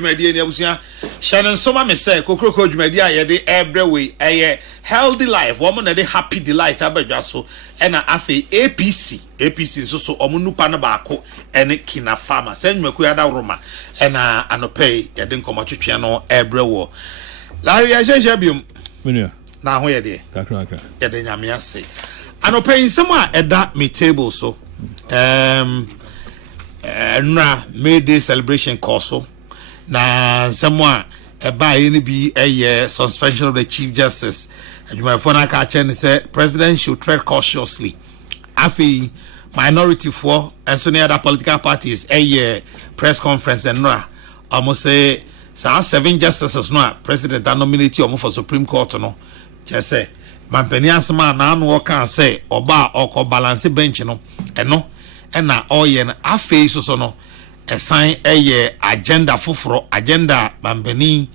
dwumadi ni abusia Shannon Soma me say Kokrokoo dwumadi a ye de every way healthy life woman na de happy delight abadwa so na afi APC so omunupa na baako ene kina farmer senwaku ya da roma na anopay ye de nkomotwetwe no every wo Larry Ajeje biom menua na ho ye de kakra ye de nyame ase anopay nsem a eda me table so nra May Day celebration course na someone by any be a suspension of the Chief Justice. My phone ka chen say president should tread cautiously. Afi minority for and so near other political parties a press conference and nra almost say 7 justices no president nominate almost for Supreme Court no just say mampani asema na anu kan say oba oko balance bench no eno na oye na afi so no assign agenda foforo agenda mampani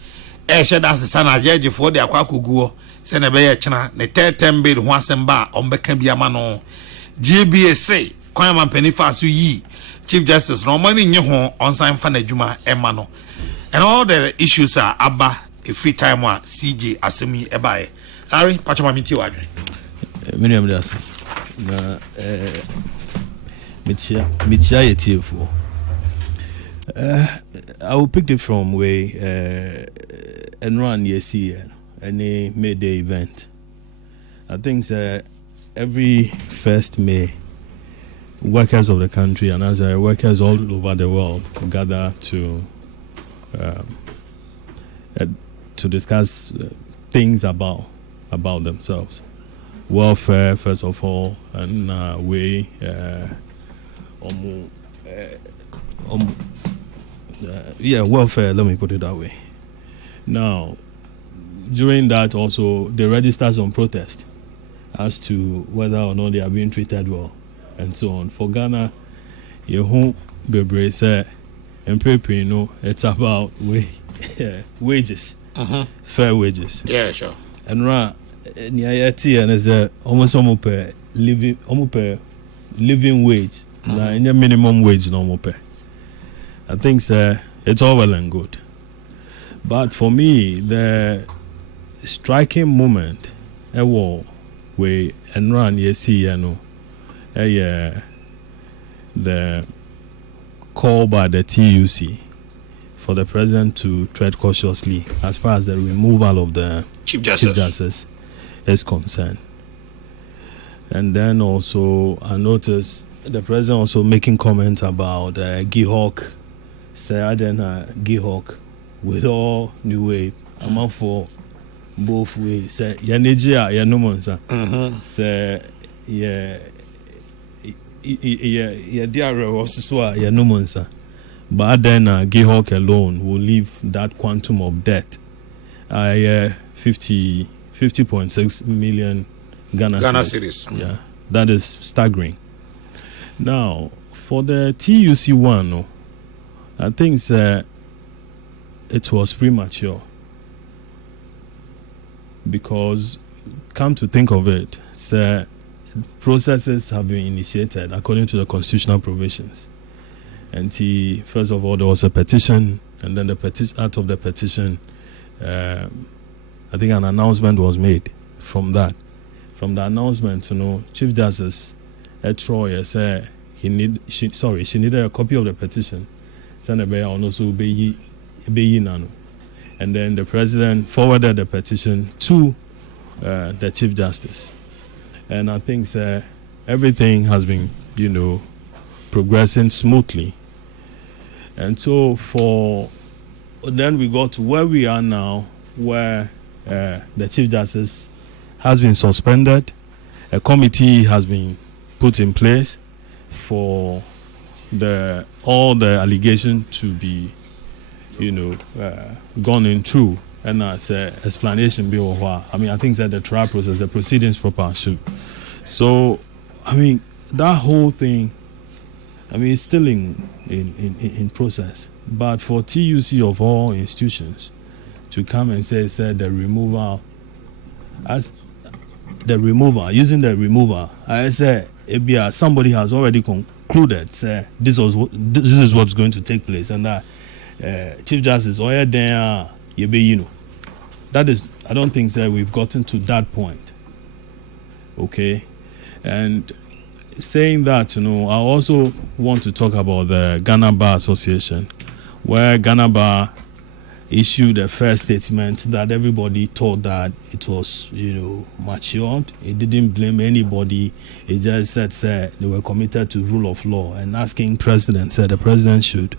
sheda asesa na judge for the akwakuguo se na be ye chena ne tetem bid ho asemba ombeka biama no GBSA kwan mampani fa so yi Chief Justice no mani nye ho onsan fa na adwuma ema no and all the issues are aba a free time wa CJ asemi ebae Larry pachoma minti wadwe Miriam das na Mitia yetiefo I will pick it from where Enron YC any May Day event. I think every 1st May workers of the country and as workers all over the world gather to discuss things about themselves, welfare first of all, and welfare. Let me put it that way. Now, during that also they register some protest as to whether or not they are being treated well and so on. For Ghana, you bebre say and it's about wages, fair wages. Yeah, sure. And and is almost living wage, minimum wage no pay. I think it's all well and good, but for me the striking moment where Enron the call by the TUC for the president to tread cautiously as far as the removal of the Chief Justice is concerned. And then also I noticed the president also making comments about Gihawk. Say I then Gihawk with all new way. I'm out for both ways. Say Yanejia Yanumonsa. Say yeah dear also Yanumonsa. But then Gihawk alone will leave that quantum of debt. 50.6 million Ghana cedis. Yeah, that is staggering. Now, for the TUC one, I think it was premature because, come to think of it, processes have been initiated according to the constitutional provisions. And first of all, there was a petition, and then out of the petition, I think an announcement was made from that. From the announcement, Chief Justice Troy said she needed a copy of the petition. And then the president forwarded the petition to the Chief Justice. And I think everything has been, progressing smoothly. And so then we got to where we are now, where the Chief Justice has been suspended. A committee has been put in place for all the allegations to be, gone in through. And as explanation be over. I think that the trial process, the proceedings proper should. So, that whole thing, it's still in process. But for TUC of all institutions to come and say the removal, using the removal, I say somebody has already concluded, this is what's going to take place, and that Chief Justice oya then you know. That is, I don't think that we've gotten to that point. Okay, and saying that, I also want to talk about the Ghana Bar Association, where Ghana Bar issued a first statement that everybody thought that it was, matured. It didn't blame anybody. It just said they were committed to rule of law, and asking the president should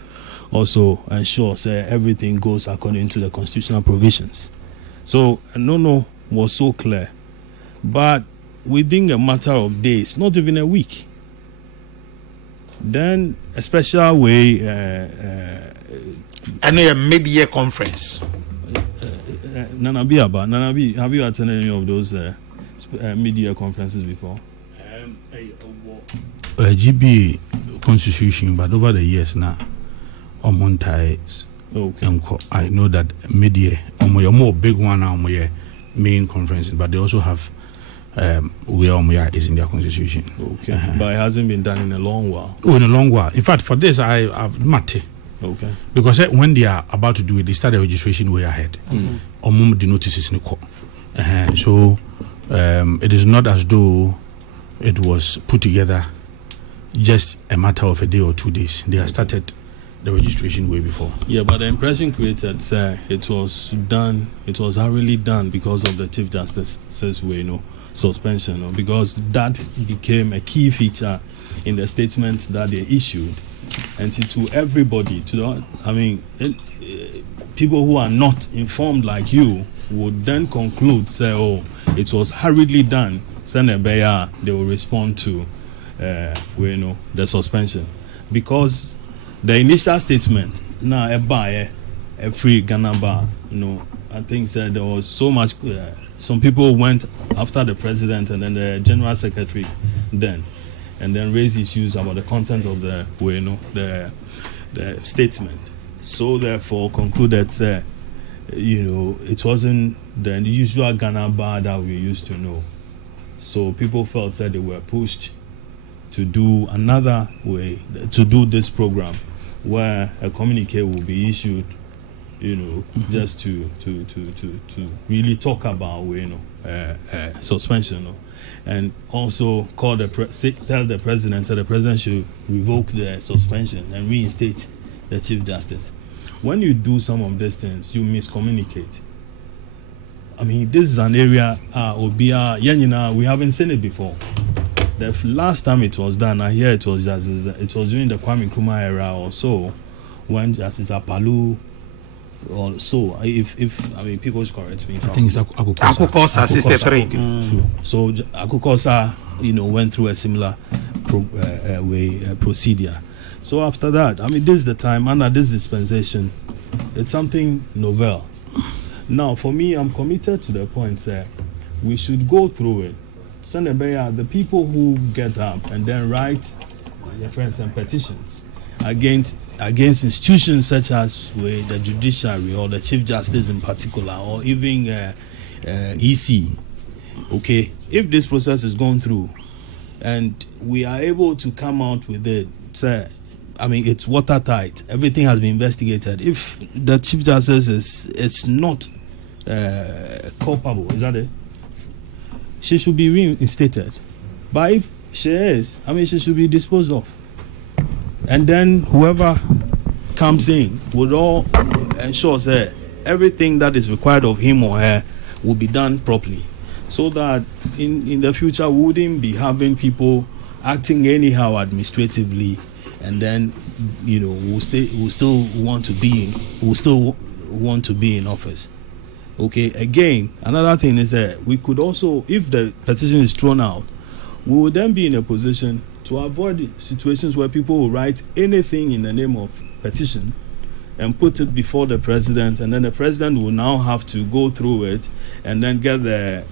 also ensure everything goes according to the constitutional provisions. So no was so clear, but within a matter of days, not even a week, then a special way. And a mid-year conference. Nanabi, have you attended any of those mid-year conferences before? GB constitution, but over the years now, okay. I know that mid-year, more big one now, main conferences, but they also have where is in their constitution. Okay, but it hasn't been done in a long while. Oh, in a long while. In fact, for this, I've Mate. Okay. Because when they are about to do it, they start the registration way ahead. The notices in the court. So it is not as though it was put together just a matter of a day or 2 days. They have started the registration way before. Yeah, but the impression created, it was hurriedly done because of the Chief Justice's way, suspension, because that became a key feature in the statements that they issued. And to everybody, people who are not informed like you would then conclude, it was hurriedly done. They will respond to, the suspension, because the initial statement, a free Ghana Bar, I think there was so much. Some people went after the president and then the general secretary then. And then raise issues about the content of the statement. So therefore concluded, it wasn't the usual Ghana Bar that we used to know. So people felt that they were pushed to do another way, to do this program, where a communique will be issued, just to really talk about, suspension. And also tell the president that the president should revoke the suspension and reinstate the Chief Justice. When you do some of these things, you miscommunicate. This is an area we haven't seen it before. The last time it was done, I hear it was during the Kwame Nkrumah era or so, when Justice Apalu. Or so, if people should correct me. I think it's Akukosa 63. So Akukosa, went through a similar procedure. So after that, this is the time under this dispensation. It's something novel. Now, for me, I'm committed to the point that we should go through it. The people who get up and then write reference and petitions against institutions such as the judiciary or the Chief Justice in particular, or even EC. Okay, if this process is going through and we are able to come out with it, it's watertight, everything has been investigated. If the Chief Justice is not culpable, is that it? She should be reinstated. But if she is, she should be disposed of. And then whoever comes in would all ensure that everything that is required of him or her will be done properly, so that in the future we wouldn't be having people acting anyhow administratively, and then we'll still want to be in office. Okay, again, another thing is that we could also, if the petition is thrown out, we would then be in a position to avoid situations where people will write anything in the name of petition and put it before the president, and then the president will now have to go through it and then get the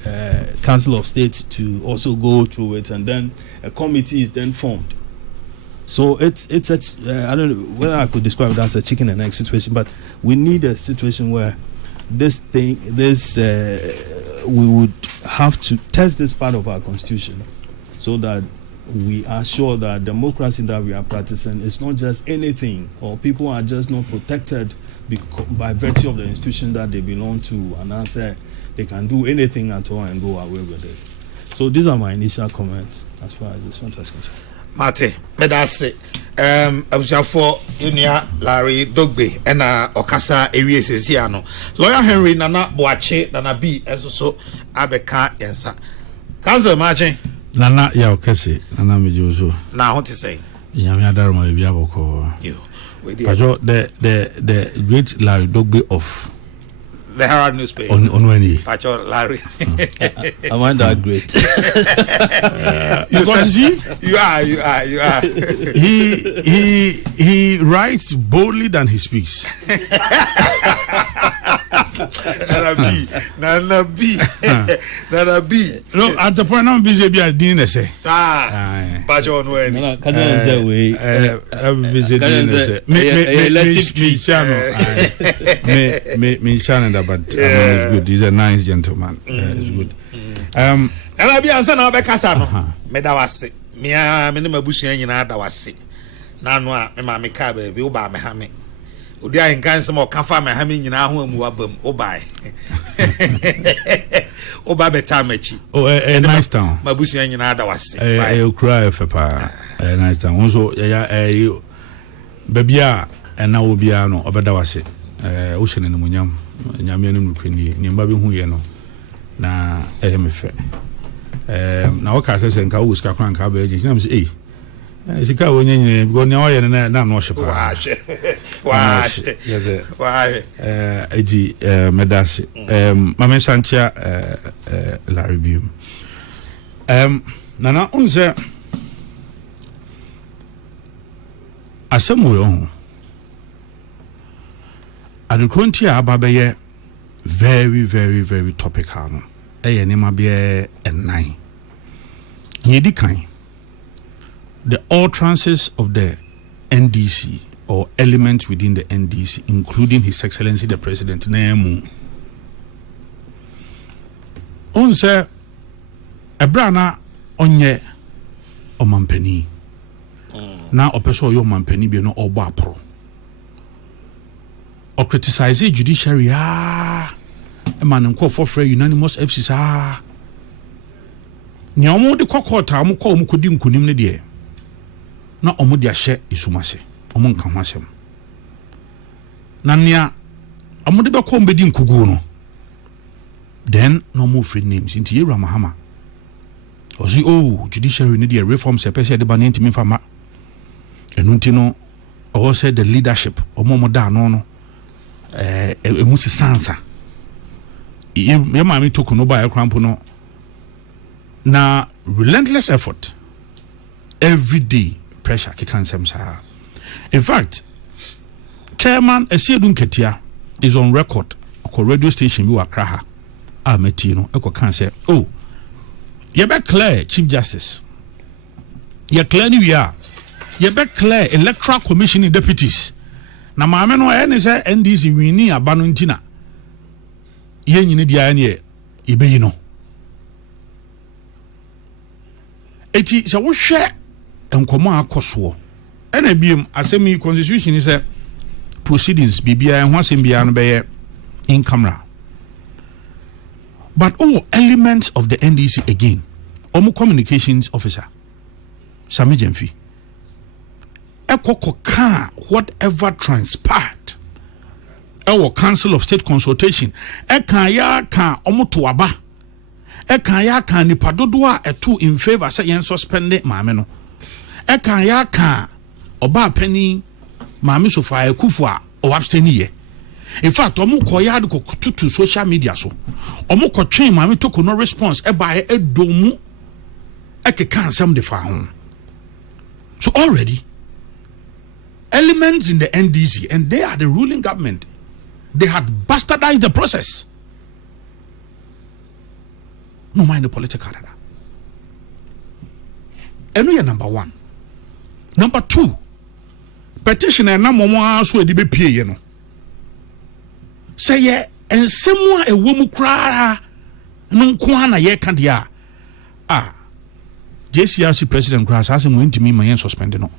Council of State to also go through it, and then a committee is then formed. So it's I don't know whether I could describe it as a chicken and egg situation, but we need a situation where we would have to test this part of our constitution, so that we are sure that democracy that we are practicing is not just anything, or people are just not protected by virtue of the institution that they belong to, and answer they can do anything at all and go away with it. So these are my initial comments as far as this matter is concerned. Mate, medase abusafo unia Larry Dogbe ena okasa ewie sesi ano. Lawyer Henry Nana Boache Nana B so abeka yensa. Council Marching Nana ya okese Nana mejoso. Na what to say? Nyame adaroma bia boko. You. The great Larry Dogbe of the Herald newspaper. On any. Pacho Larry. I want that great. You are. He writes boldly than he speaks. Nana B. No, at the point I'm busy be a dinner say. Pacho on when. Can you say we? Me channel, but it's good. He's a nice gentleman. It's good. And I be answer now Bekasano. Medawase. Mia minima bushi nyina dawase. Na no a me ma me ka ba bi oba me ha me. Odi a nkan se mo kafa me ha me nyina ho amu abam oba. Oba beta machi. Oh, a nice town. Ma bushi nyina dawase. You cry for pa. A nice town. Also babia and now will be no obedawase. Ocean and Munyam, Yamian Quini, Nimbabi Huyeno, na me now, Casas and Cows, Cacran Cabbage, Nams E. As a cow in go now and not worship. Why? Edi Medasi, Mamma Sancha, Larry Beam. Nana unze Asamuel. Adukonti ababeye very, very, very topical. Nema be a 9. Yedikan. The utterances of the NDC or elements within the NDC, including His Excellency the President Nemu. Onse Ebrana onye omampeni. Na opeso yo mampeni bi no obo apro. Or criticize the judiciary, a man call for free unanimous FCs. Niamu de kokota, Muko Mukudim Kunim de na Omudia share isumase, Omun Kamasem. Nania Amudiba Kombedim Kuguno. Then no more free names into Yera Mahama. Or see, judiciary need a reform, Sepesi de Banin Timifama. And Untino, or said the leadership, or Momoda no. Musi sansa ye mami toku no ba ekrampo no na relentless effort every day pressure kikansem sa. In fact, Chairman Esiedun Ketia is on record on radio station bi Accra ha ameti no eko kan say ye be clear Chief Justice ye clear ni we are ye be clear Electoral Commission deputies. Na maame no ene se NDC wini aba no ntina ye nyine dia ne ye beyi no eti se wo hwe enkomo akoso ena biem asemi constitution is proceedings bibia ho asem bia no be in camera, but elements of the NDC again communications officer Sami Jemfi Ekokoka whatever transpired. Our Council of State consultation. Ekaya kan omuto aba. Ekaya kan ni padodwa etu in favor say yen suspend maame no. Ekaya kan oba penny maame sofa ekufu o abstain ye. In fact, omu koya de kotutu social media so. Omu ko twen maame to no response eba edomu ekeka nsam de fa ho. So already elements in the NDC, and they are the ruling government, they had bastardized the process. No mind the political. And we are number 1. Number 2, petitioner na momo so e di be pie ye no. Say ye ensemu a ewo mu kra no nko na ye ka dia. JCRC president kra sa asem wentimi ma yen suspend no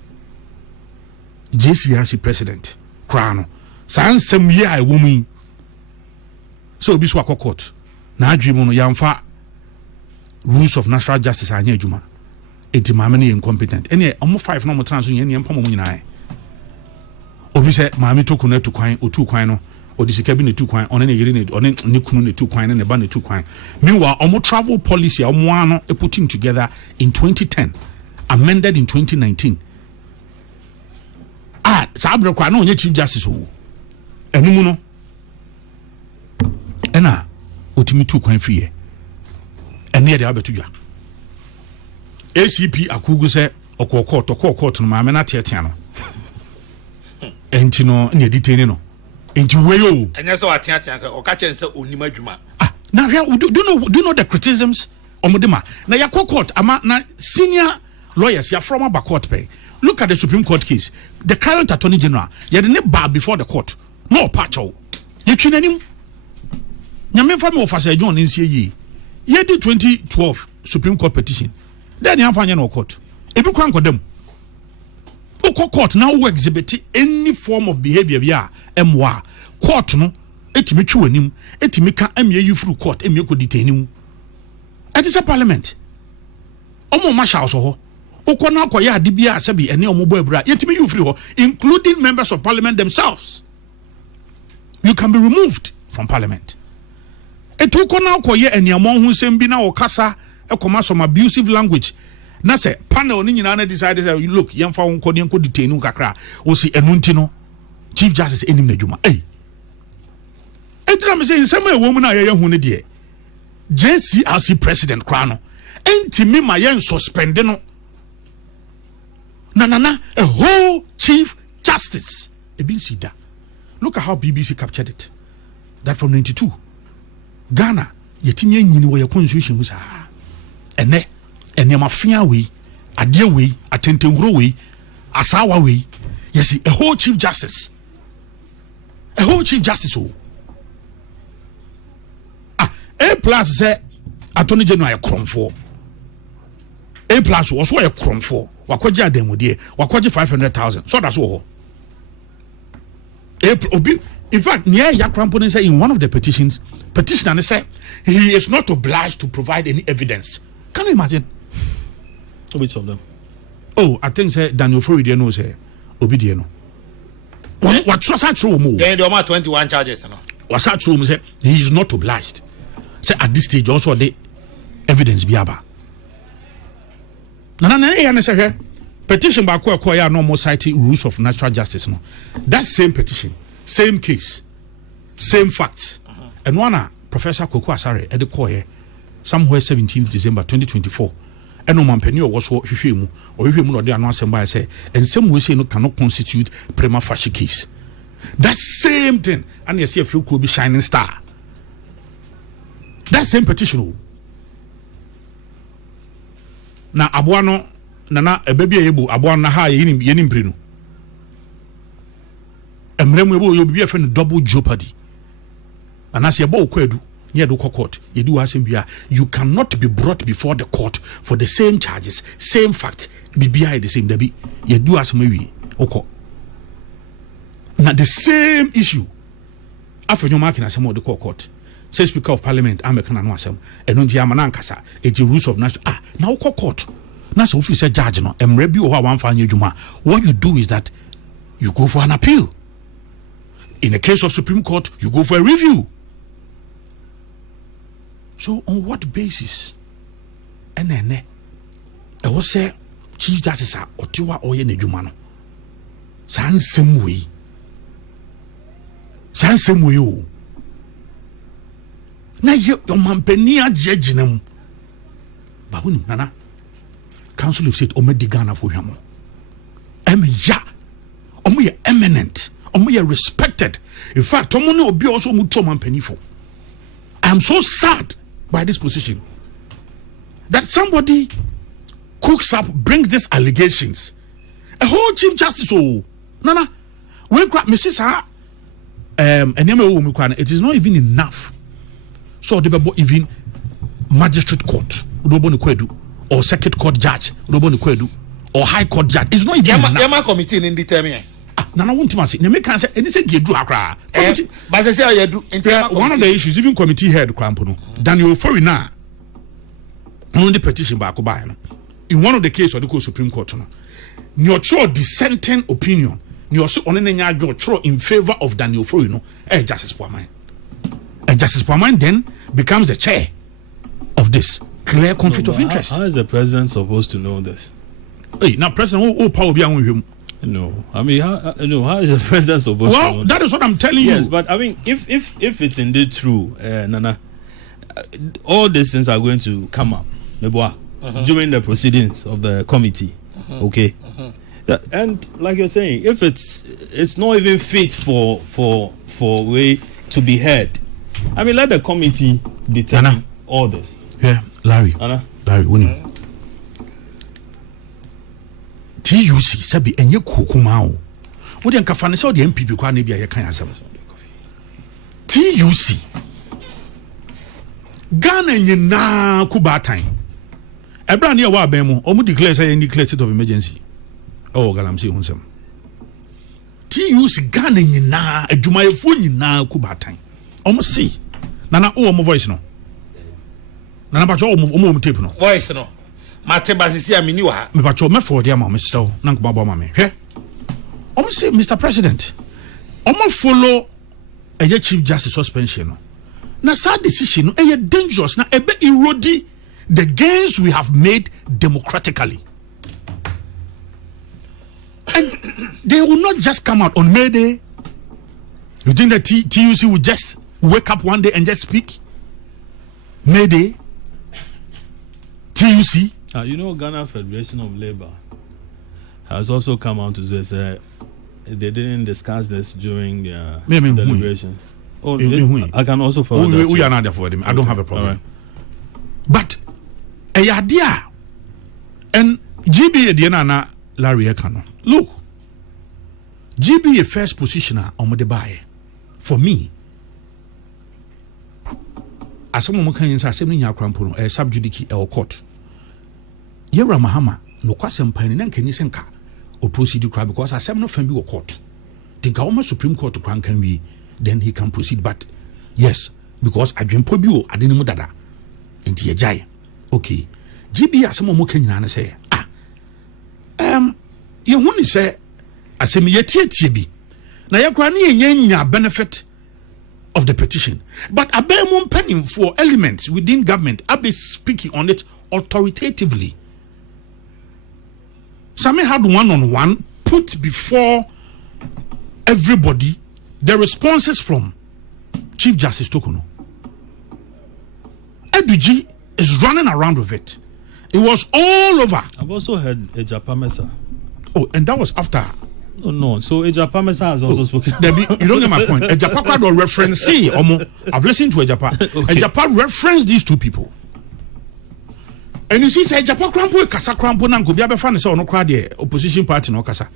JCRC president kra no sa ansem ye a woman so obi so akọ court na adwemu no yamfa rules of natural justice anya adwuma enti maame no incompetent ene omo 5 no mo trans yen ne mpam mo nyina obi se maame toku na tukwan otu kwan no odisika bi ne tukwan one ne yiri ne one ne kunu ne tukwan ne ba ne tukwan meanwhile omo travel policy omo ano putting together in 2010 amended in 2019 sabra kwa no onye chief justice o enum no ena otimi tukwan fiye ene de abetu dwa ACP akugu se okokot no maame na tietia no enti no ne detain no enti weyo enya so atiatia o ka chen se onima dwuma now do you know the criticisms omodema na yakọ court ama na senior lawyers ya from aba court pay look at the Supreme Court case the current attorney general ya de ne bar before the court no pacho ye twinanim nyame fa me ofasa John nsie yi ye di 2012 Supreme Court petition then ya fa nya no court ebi kwa nkodam o court now we exhibit any form of behavior bia emwa court no etimi twanim etimi ka amye you through court emye ko detain it is a parliament omo marshal so ho ukona akoya ade bia asabi ene omo bo abura yetimi you free ho including members of parliament themselves you can be removed from parliament etukona akoya eniamon hu sembi na okasa ekoma some abusive language na say panel ni nyina na decide say look yemfa won kodi enko detain kakra o si enunti no chief justice enim na dwuma etra me say nsema ewo mu na ye hu ne de JCRC president krano entimi ma yen suspend no na a whole chief justice ebin sida. Look at how BBC captured it, that from 92 Ghana yetimi nyini wo ye constitution musa ene mafia we ade we atentenhuro we asawa we yes a whole chief justice A plus say attorney general ya kromfo A plus was why kromfo wakwaje ademu de wakwaje 500,000 so that's all in fact near yakrampo say in one of the petitioner say he is not obliged to provide any evidence. Can you imagine? Which of them? Oh, I think say Daniel Florida knows say obi no what trust true mo then the 21 charges no was that true say he is not obliged. Say at this stage also the evidence biaba na say petition ba ko ya no more cite rules of natural justice no that same petition same case same facts and one Professor Kokrokoo Asare e de call here somewhere 17th December 2024 and no man penny or was hwehwemu no de anu asem ba say and some we say no cannot constitute prima facie case. That same thing and you see a few could be shining star. That same petition na aboano na ebebi ebu aboano na ha yenim prenu emremu ebo yo bibia fe no double jeopardy anase ebo kwadu near the court you cannot be brought before the court for the same charges same fact bibia the same dabi you do as we oko na the same issue after you marking as the court say speaker of parliament amekana no asem eno ntia amana nkasa eti rules of national na wo court na so officer judge no emre bi o ho wan fa anya dwuma. What you do is that you go for an appeal. In the case of Supreme Court you go for a review. So on what basis enene e wo say chief justice a otiwa oye na dwuma no sansem we o na ye omampani agyeginam ba huni nana council of state omedi Ghana for hwamo omo eminent omo respected. In fact omo ne obi also muto omampani for. I am so sad by this position that somebody cooks up, brings these allegations. A whole chief justice nana when Mrs. It is not even enough. So they even magistrate court or circuit court judge Roboni Kwedu or high court judge. It's not even enough. Yama committee in determine. Nana won't say. Ne make answer. Any say Gedu Akra. But they say you do. One of the issues, even committee head Krampono, Daniel Forina, on the petition back by in one of the cases of the Supreme Court. Your true dissenting opinion. Your so on your true in favor of Daniel Forino. Justice Poamine. And Justice Poamine then becomes the chair of this clear conflict of interest. How is the president supposed to know this? Hey, now president, who power be on him? No, I mean, how is the president supposed to know? Well, that is what I'm telling you. Yes, but I mean, if it's indeed true, Nana, all these things are going to come up, during the proceedings of the committee. Okay, and like you're saying, if it's not even fit for way to be heard, I mean, let the committee determine all this. Yeah, Larry, Winnie. TUC sabi enye kokumao. Wo de nkafa ne se the MPP kwa na bia ye kan asem. TUC Ghana nyina kubatan. Ebra ne wa aban mu, omu declare say any state of emergency. Oh, galamse hunsem. TUC Ghana nyina adwumayefo nyina kubatan. Omu see. Nana omu voice no. Nana ba cho omu tape no. Voice no. Mateba sisi amini wa. Me pacho me for dia ma me stow na nko baba ma me. Hwe. Omo say Mr. President, omo follow a chief justice suspension no. Na sad decision no dangerous na ebe erode the gains we have made democratically. And they will not just come out on May Day. You think that TUC will just wake up one day and just speak? May Day? TUC? You know, Ghana Federation of Labour has also come out to say they didn't discuss this during their deliberation. I can also forward that. We are not there for them. I don't have a problem. Right. But a idea and GB na Larry Ekano. Look, GB a first positioner on the buy for me. As someone can say, assembling your crampono, a subjudice or court. Yera Mahama, no kwasem pani nan kenyi senka or proceed cry because I said no fan be a court. Think our Supreme Court to crank can we, then he can proceed. But yes, because I dream pobio, I didn't know that. Into a jay. Okay. GB as someone can say, you want to say, I say me yet be. Now you're crying benefit of the petition. But I bear more penning for elements within government. I be speaking on it authoritatively. Some had one-on-one put before everybody the responses from Chief Justice Tokuno. Eduji is running around with it. It was all over. I've also heard Ejapamesa. Oh, and that was after. Oh no, so Ejapamesa has also spoken. You don't get my point. Ejapa do reference. I've listened to Ejapa. Okay. Ejapa referenced these two people. And you see, say Ejapa Krampo, Kasa Krampo, Nanko, Biabe Fan, so no crowd, opposition party, no Kasa.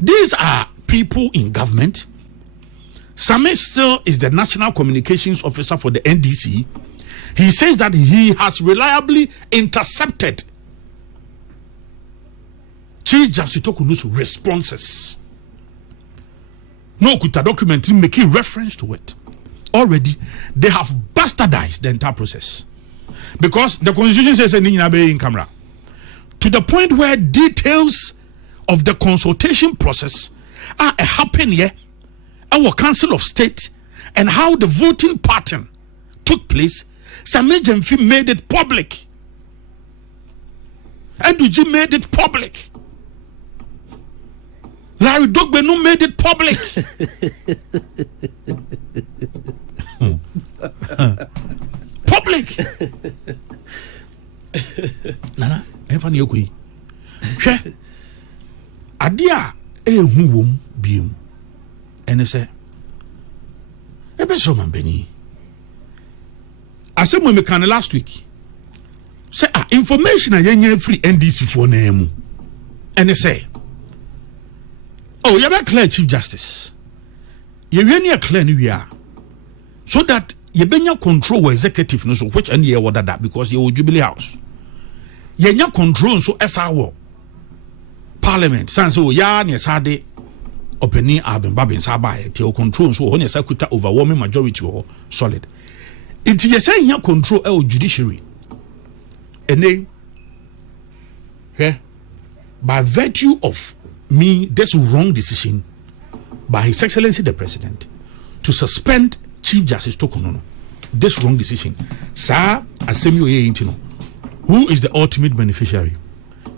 These are people in government. Same still is the National Communications Officer for the NDC. He says that he has reliably intercepted Chief Justice Tokunu's responses. No kuta document making reference to it. Already, they have bastardized the entire process. Because the Constitution says in camera. To the point where details of the consultation process are happening here, our Council of State, and how the voting pattern took place. Sameh Jemfi made it public. Eduji made it public. Larry Dogbenu made it public. Public. Nana, enfani yokui. Hwe. Adia ehu wom biem. Ene se ebe so man beni. Asem we can last week. Say information a yenye free NDC for na emu. Ene say oh, you better clear Chief Justice. You need clear new so that you benya control executive no so which any year that because you Jubilee House. yenya control so esa wo parliament sanse o ya ne sade openi abemba sabaye te o control so ho ne sakuta overwhelming majority ho solid it yes nya control e o judiciary ene by virtue of me this wrong decision by His Excellency the President to suspend Chief Justice Tokonono, this wrong decision, sir, Asemio Intino, who is the ultimate beneficiary?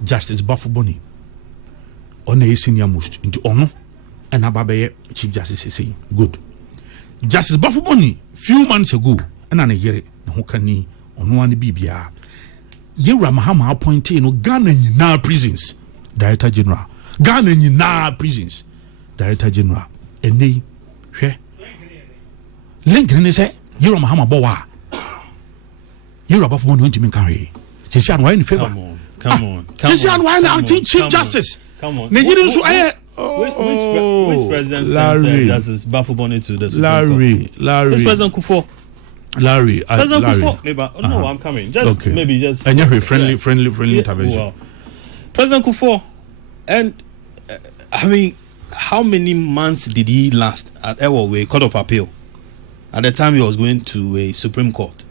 Justice Bafuboni, on a senior most into honor, and Ababe Chief Justice is saying, good. Justice Bafuboni, few months ago, and an a year, who can ni on one BBR. Yera Mahama appointed no Ghana na prisons, Director General. Ghana na prisons, Director General. And they, Lincoln say, Yera Mahama Bowa. Yera above 120 carry. She why in favor. Come on. She why now Chief Justice. Come on. Which president Larry. sent Justice Bafuboni to the Supreme Larry. It's President Kufuor. Larry. President Kufuor. Maybe, no, I'm coming. Just okay. Maybe just. And you're friendly intervention. Well, President Kufuor, and I mean, how many months did he last at Ewa Court of Appeal? At the time he was going to a Supreme Court,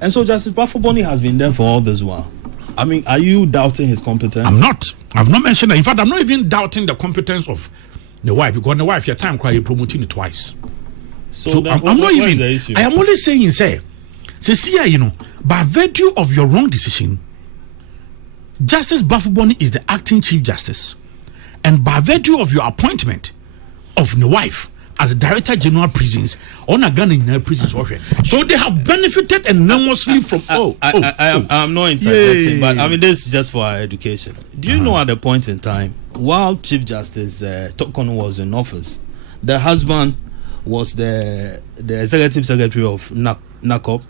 and so Justice Bafuboni has been there for all this while. I mean, are you doubting his competence? I'm not. I've not mentioned that. In fact, I'm not even doubting the competence of the wife. Because the wife, your time cry, you're promoting it twice. So I'm not even. I am only saying, say, you know, by virtue of your wrong decision, Justice Bafuboni is the acting Chief Justice, and by virtue of your appointment of the wife as a Director General prisons on a Ghana in prisons warfare, so they have benefited enormously from. I'm not interjecting, but I mean this is just for our education. Do you know at the point in time while Chief Justice Tokono was in office, the husband was the executive secretary of NACOP?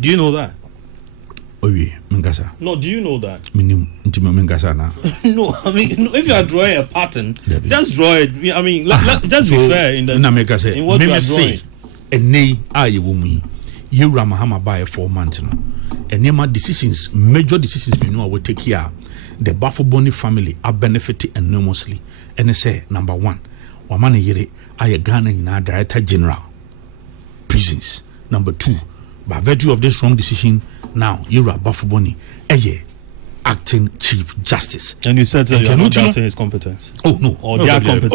Do you know that? No, do you know that? No, I mean, if you are drawing a pattern, just draw it. I mean, just be fair in what you are drawing. And nay, I woman, you Ramahama by 4 months now. And nema decisions, major decisions, we know will take care. The Bafuboni family are benefiting enormously. And they say, number one, Wamana Yere, I Ghana in our Director General prisons. Number two, by virtue of this wrong decision, now you're a Bafuboni, acting Chief Justice. And you said that you're not doubting his competence. Oh no, or their competence.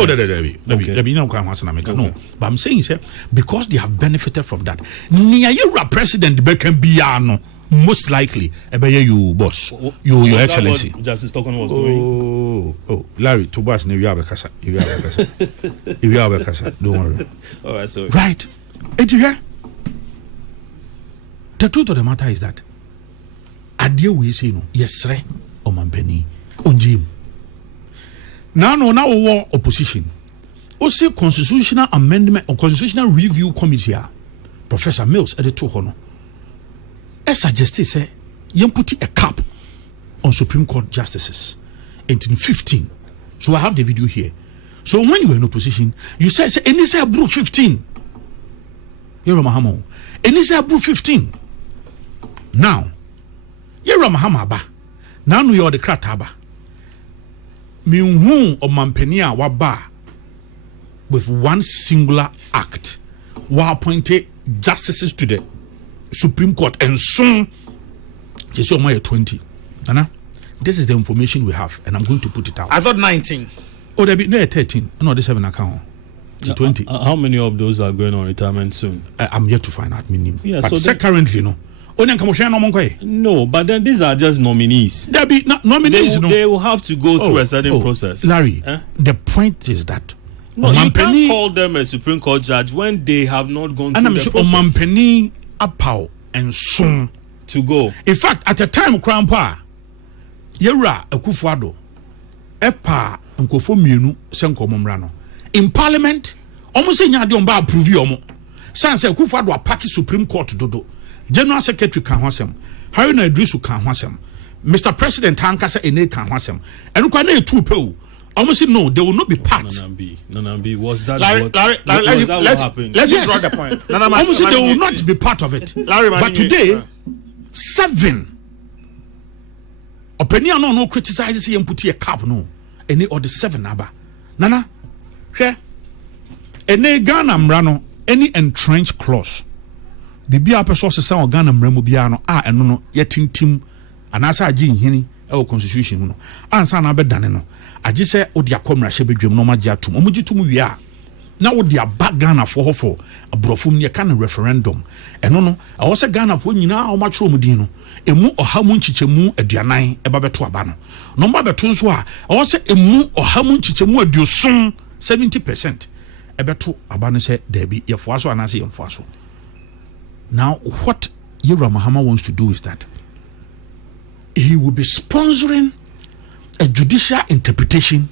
No, but I'm saying, sir, because they have benefited from that. You're a president, can be most likely, you boss, your excellency. Justice Tokono was doing. Oh, Larry, Tobias, you have a casa. Don't worry. All right, sorry. Right, and you hear? The truth of the matter is that adeɛ we say no yɛsrɛ ɔmampani ɔngyem now wɔ opposition o say constitutional amendment or constitutional review committee Professor Mills ɛde to hɔ no suggested say put a cap on Supreme Court justices in 15. So I have the video here. So when you were in opposition, you said any say approve 15. You're Mahamo. Any say approve 15. Now Yera Mahama ba. Now no you're the krataba. Minhu or Mampenia waba with one singular act. Wa appointed justices to the Supreme Court and soon just 20. Anna, this is the information we have, and I'm going to put it out. I thought 19. Oh, there be 13. No, there's 7 account. 20. How many of those are going on retirement soon? I'm yet to find out. Yeah, but so currently, no. No, but then these are just nominees. There be nominees. They will have to go through a certain process. Larry, the point is that you can't call them a Supreme Court judge when they have not gone through the process. Omampeni apau and soon to go. In fact, at a time, Grandpa, Yera Akufo-Addo, Epa Nkofo Mienu Senko Momrano. In Parliament, almost any idea about approve you. Sans Akufo-Addo a package Supreme Court dodo. General Secretary can wasem, Haruna Idrisu can wasem, Mr. President Tankasa Ene can wasem, and you can two people. Almost no, they will not be part. Nanambi, was that what happened? Let's draw the point. Almost they will not be part of it. Larry, but today, 7 opinion no criticize say put a cap no any or the 7 aba nana hwe any Ghana mra no any entrenched clause bibia person se say Ghana mra mu bia no a eno no yetintim anasa agi nhini e constitution no ansa na bedane no agi se odi akomra hye bedwam no magi atum omugitum wi a na odi aba Ghana for abrofum ne kan referendum eno no awo se Ghana for nyina o matro mu din no emu ohamu nchichemu aduanan eba beto aba no no mba beto nso a awo se emu ohamu nchichemu aduoson 70% ebeto aba no se debi yefoaso anase yemfoaso. Now what Yera Mahama wants to do is that he will be sponsoring a judicial interpretation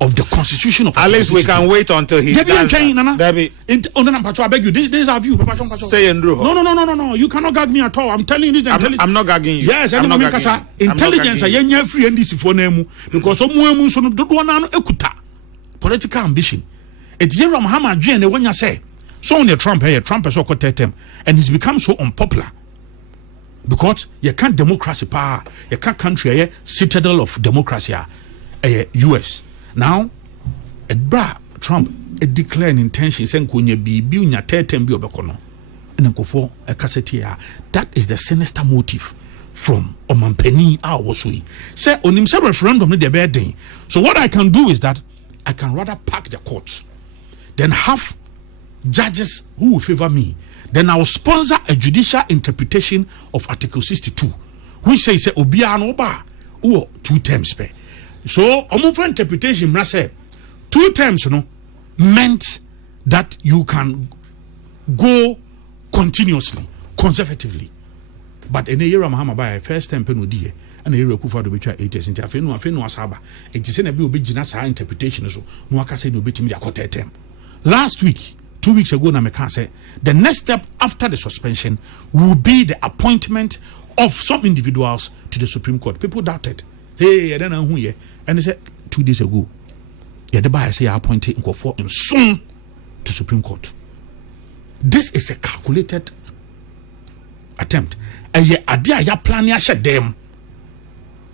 of the constitution of at least we can wait until he does that. I beg you, this is our view. Say No, you cannot gag me at all. I'm telling you this. I'm not gagging you. Yes, I'm not gagging you. Intelligence are free and this for name because some so do one ekuta political ambition. It Yera Mahama Jane when you say so on your Trump here, Trump is so him and he's become so unpopular because you can't democracy power, you can't country citadel of democracy US. Now, Trump declared an intention saying kunya bibi unya tetem bi obekono. Enkofo a cassette that is the sinister motive from Omampeni Awosui. Say on himself referendum the bed. So what I can do is that I can rather pack the courts, then have judges who will favor me. Then I will sponsor a judicial interpretation of Article 62, which says Obia no ba or 2 terms pay. So, for interpretation, I say 2 terms, meant that you can go continuously, consecutively. But in a year, Mahama by first time penody, and a year of Kufa to be 8 years into a fenu asaba. It is in a bit of interpretation, so no can say no bit me a quarter term. Last week, 2 weeks ago, Namekan said the next step after the suspension will be the appointment of some individuals to the Supreme Court. People doubted. Hey, I don't know who ye. And they said 2 days ago, yeah, the buyer say I appointed Nkofo and soon to Supreme Court. This is a calculated attempt. And ye idea ya plan ya shed them.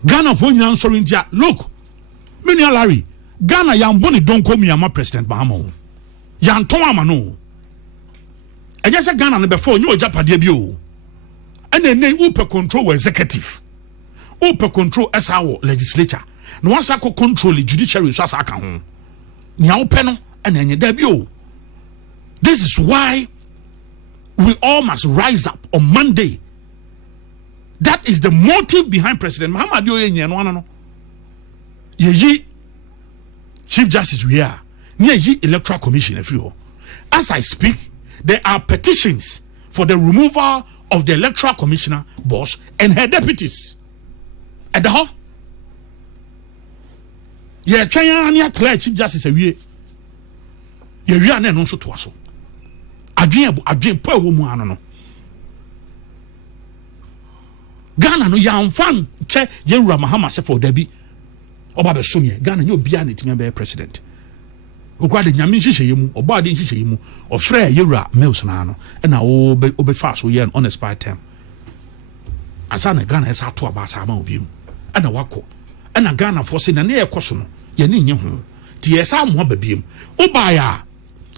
Ghana for nyan sorry India. Look, many Larry. Ghana yan boni don't call me a President Bahamo. Yan Tomama no. I just said Ghana before you Japan bio. And then they uper control executive. Open control as our legislature. No one sako control the judiciary so aka ho. Nya open no and enye da bio. This is why we all must rise up on Monday. That is the motive behind President Mahama Adio yenye no. Ye Chief Justice we are. Ye Electoral Commission every ho. As I speak, there are petitions for the removal of the Electoral Commissioner boss and her deputies. At the hall, yeah, China clear Chief Justice a we are no so to us. I dream poor woman. No Ghana no young fan che Yera Mahama se for Debbie Oba Besumye Ghana no bia na timi be president. Okwade nyame hihye yemu oba de hihye yemu ofre Yera Mills na no na obe fast so yen on expire term. Asana Ghana esa to aba sa ma obiem. Ana wako ana Ghana for say na na ekoso no ye ne nye ho ti esa mo babiem obaya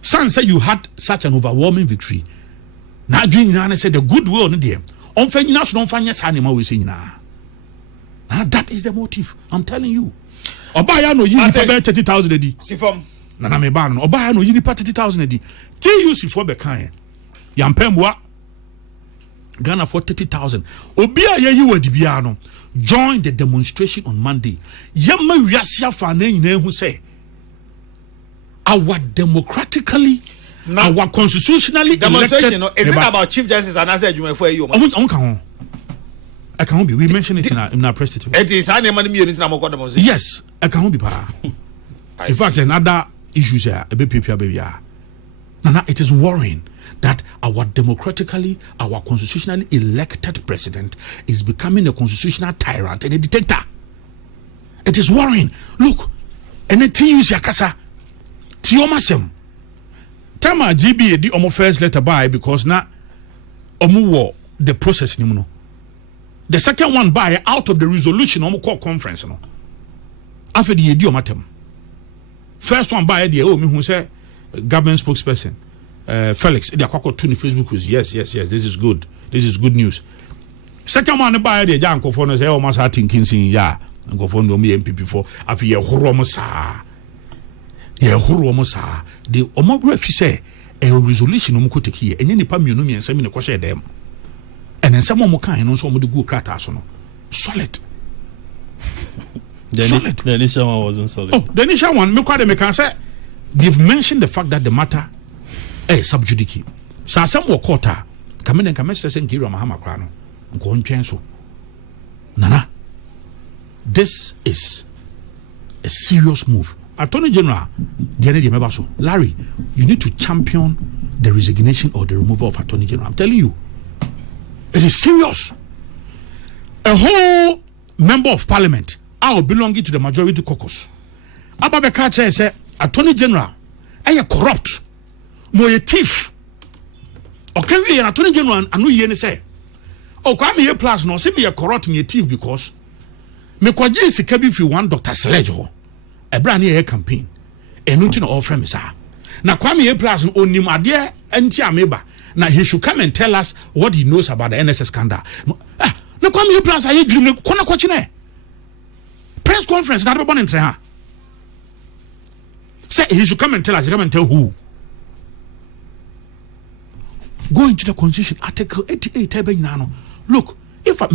san say you had such an overwhelming victory na adwin nyina say the goodwill no there on fa nyina so on fa nya sa ne ma we say nyina. That is the motive, I'm telling you. Obaya no yini pa 30,000 edi sifom na me ba no obaya no yini pa 30,000 edi TUC for be kan yampemwa Ghana for 30,000. Obia ye you wadi bia no join the demonstration on Monday. Yamma wiasia fa na nyina hu say our democratically our constitutionally demonstration elected, is it about Chief Justice and as you for you I can't be. We mentioned it in our press statement. It is demonstration. Yes, I can't be. In fact, another issue here, a bit baby. Nana, it is worrying that our democratically, our constitutionally elected president is becoming a constitutional tyrant and a dictator. It is worrying. Look, and the TUC Yakasa, Tiomasem, Tama GB the first letter by because now Omu the process nimuno. The second one by out of the resolution on call conference no. After the idiom matem. First one by the me who say government spokesperson Felix the akoko to Facebook was yes this is good. This is good news. Second one by the janko for no say o masa thinking sin ya go for no me MPP for afi ye horo mo sa. Ye horo mo sa. The omogro fi say a resolution no ko take here enye nipa mienu mi ensam ne ko share dem. And then some more kind, so the good kratas no solid. The initial one wasn't solid. Oh, the initial one, me can say they've mentioned the fact that the matter is sub judice. So some more quarter come in and come and say Kira Mahama Krano. Go on so. Nana, this is a serious move. Attorney General, Larry, you need to champion the resignation or the removal of Attorney General. I'm telling you. It is serious. A whole member of parliament, belonging to the majority caucus. Ababeka say, Attorney General, are corrupt? No, a thief. Okay, we are Attorney General, and we say, oh, come here, plus, no, see me a corrupt me a thief because me kwaji is a cabin if you want Dr. Sledge, a brand new campaign, and nothing all from sir. Now, come here, plus, only my dear, and Tiameba. Now he should come and tell us what he knows about the NSS scandal. No come here plus I dream kona kwachine. Press conference not about entre ha. Say he should come and tell us, come and tell who. Go into the Constitution Article 88 nano. Look, if the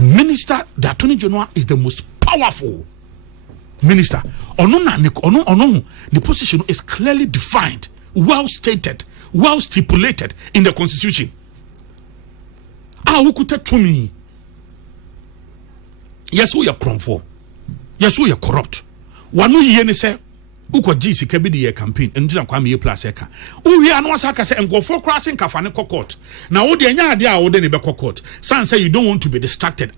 minister, the Attorney General is the most powerful minister. The position is clearly defined. Well stated, well stipulated in the Constitution. Who could to me? Yes, we are crumful. Yes, we are corrupt. One year say, who could GC Kabidi campaign and didn't come here plus eka. We are no saka say and go for crossing Kafane court. Now, the idea would then be court. Some say you don't want to be distracted.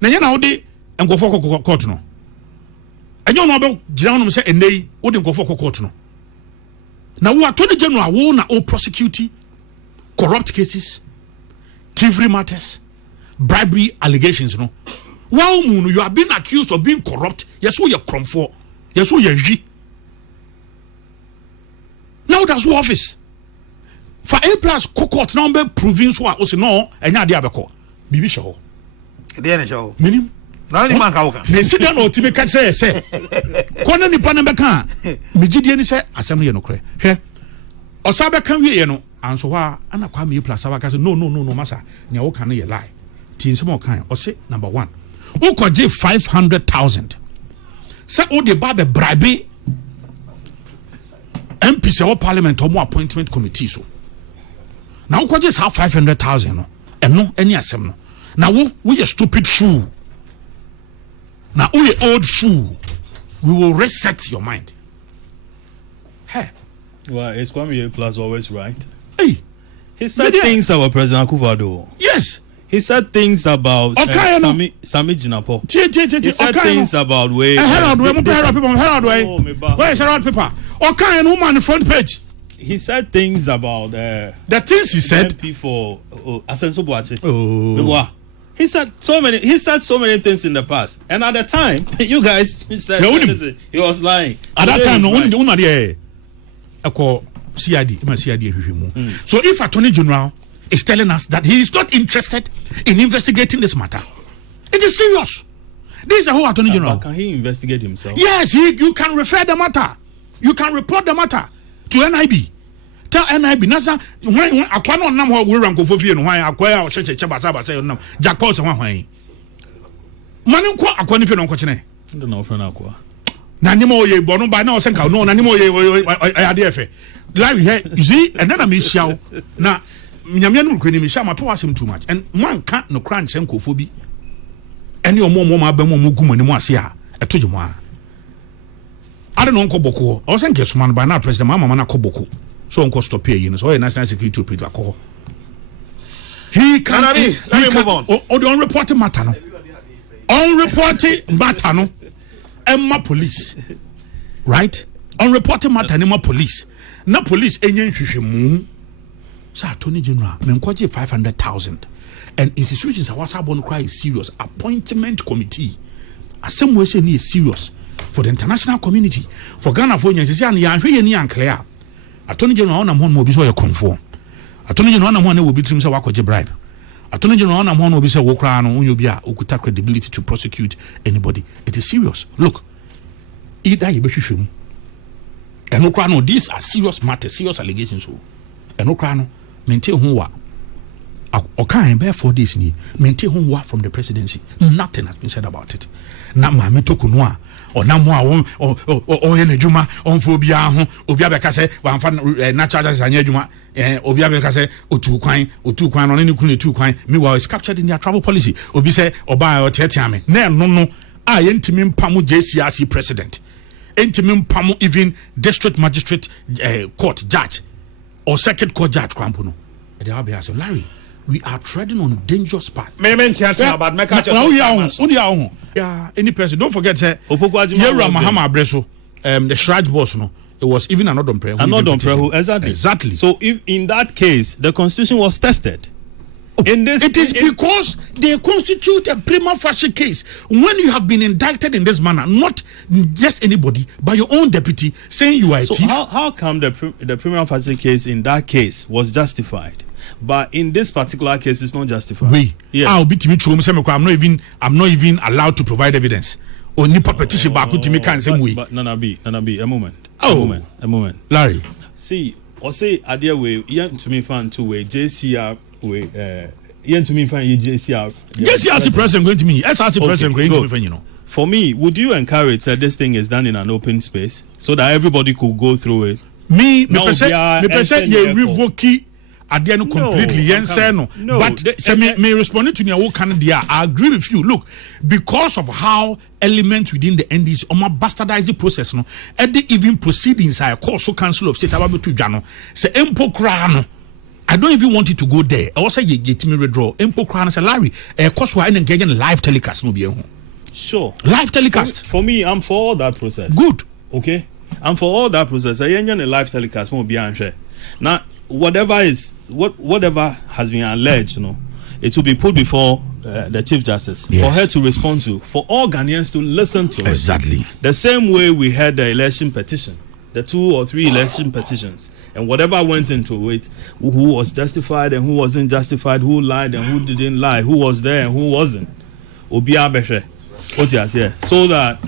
Now they and go for court no. And you know about General say and they wouldn't go for court no. Now, we Attorney General will all prosecute corrupt cases, thievery matters, bribery allegations. No, wow, you are being accused of being corrupt. Yes, we are crumful. Yes, we are G. Now that's what office. For A plus court number province wa also no enya dia beko. Bibi show. Dey na show. Minimum. Na ni man ka wo kan. Na si dan o ti be ka say. Kona ni pa na be kan. Me gidie ni say asem ye no kre. Hwe. Osabe kan wie ye no anso ha ana kwa me plus aba ka say no masa. Nya wo kan ye lie. Ti nsem o kan. O say number 1. Who could give 500,000? Say o de ba be bribe MPs or parliament or more appointment committee so. Now who could just have 500,000 no? And no any asem no. Now we a stupid fool. Now we old fool. We will reset your mind. Hey. Well, it's Kwame Plus always right. Hey. He said things about President Akufo-Addo. Yes. He said things about Sami Jinapo. He said things about where Herald paper. Where is Herald paper? Okay, and woman on the front page. He said things about the things he said MP for Asenso Boache. Oh. He said so many things in the past. And at the time, you guys said he was lying. At that time, so if Attorney General is telling us that he is not interested in investigating this matter, it is serious. This is a whole Attorney General. Can he investigate himself? Yes, you can refer the matter. You can report the matter to NIB. Tell NIB. Nasa when I cannot know how we rank for fear and why I acquire such a chabasaba say no Jacos and one. Manunko akoni fe no kochine. I don't know for now. Nanimo ye bono by now senka no nanimo ye adefe. Larry here, you see, and then I miss show. Now Nyamian Kuni Misha my power him too much. And one can't no crunch and kofobi. And your more bemo mugum and moasia. I told you more. I don't know Koboko. I was saying guess man by now President Mama Mana Koboko. So Uncle stop here, so a national security to pay call. He can let me move on. Or the unreported matter no. Unreported matter no. Emma police. Right? Unreported matter Emma police. Na police enye hwehwemu. Sir Attorney General, Menkwaji 500,000. And institutions are what's happening cry is serious. Appointment committee. As some way say is serious for the international community. For Ghana for and clear. Attorney General on one will be so conform. Attorney General on one will be trim so wako bribe. Attorney General on one will be so wokran on you could have credibility to prosecute anybody. It is serious. Look, either you be shum. And no, these are serious matters, serious allegations. And no, maintain who are. Okay, bear 4 days ni maintain who from the presidency. Nothing has been said about it. Na ma me tokunwa or na mo o enejuma on phobia ho obia be ka se wan fa natural justice anya adwuma obia be ka se otu kwan no ne kunu tu kwan me was captured in their travel policy obi se oba o tetea me na no a yentimi mpamu JCRC president entimi mpamu even district magistrate court judge or circuit court judge kwampo no they have been saying Larry, we are treading on dangerous path. Yeah, any person. Don't forget, Yera Mahama Abreso, the Shraj boss, no. It was even another prayer. Exactly. So, if in that case, the constitution was tested. Because they constitute a prima facie case. When you have been indicted in this manner, not just anybody, but your own deputy, saying you are a thief. How come the prima facie case in that case was justified? But in this particular case, it's not justified. I'll be to me true. I'm not even allowed to provide evidence. Only petition back to me can say we. But Nana B, a moment. A moment. Larry. See, or say idea way, to me fan two way, JCR way, to me fan JCR. JCRC president going to me. SRC president going to me, you know. For me, would you encourage that this thing is done in an open space so that everybody could go through it? Me percent ye revoke Adiano completely, no. But me responding to your Canada, I agree with you. Look, because of how elements within the NDs bastardized the process, no, at the even proceedings, I call so Council of State about to Jano, say Empo Crano. I don't even want it to go there. I also get me redraw Empo Crano, say Larry, cost why engaging live telecast no be sure. Live telecast. For me, I'm for all that process. Good. Okay. I'm for all that process. I ain't a live telecast won't be answered. Now whatever has been alleged, it will be put before the Chief Justice for her to respond to, for all Ghanaians to listen to. Exactly. The same way we had the election petition, the 2 or 3 election petitions, and whatever went into it, who was justified and who wasn't justified, who lied and who didn't lie, who was there and who wasn't. So that,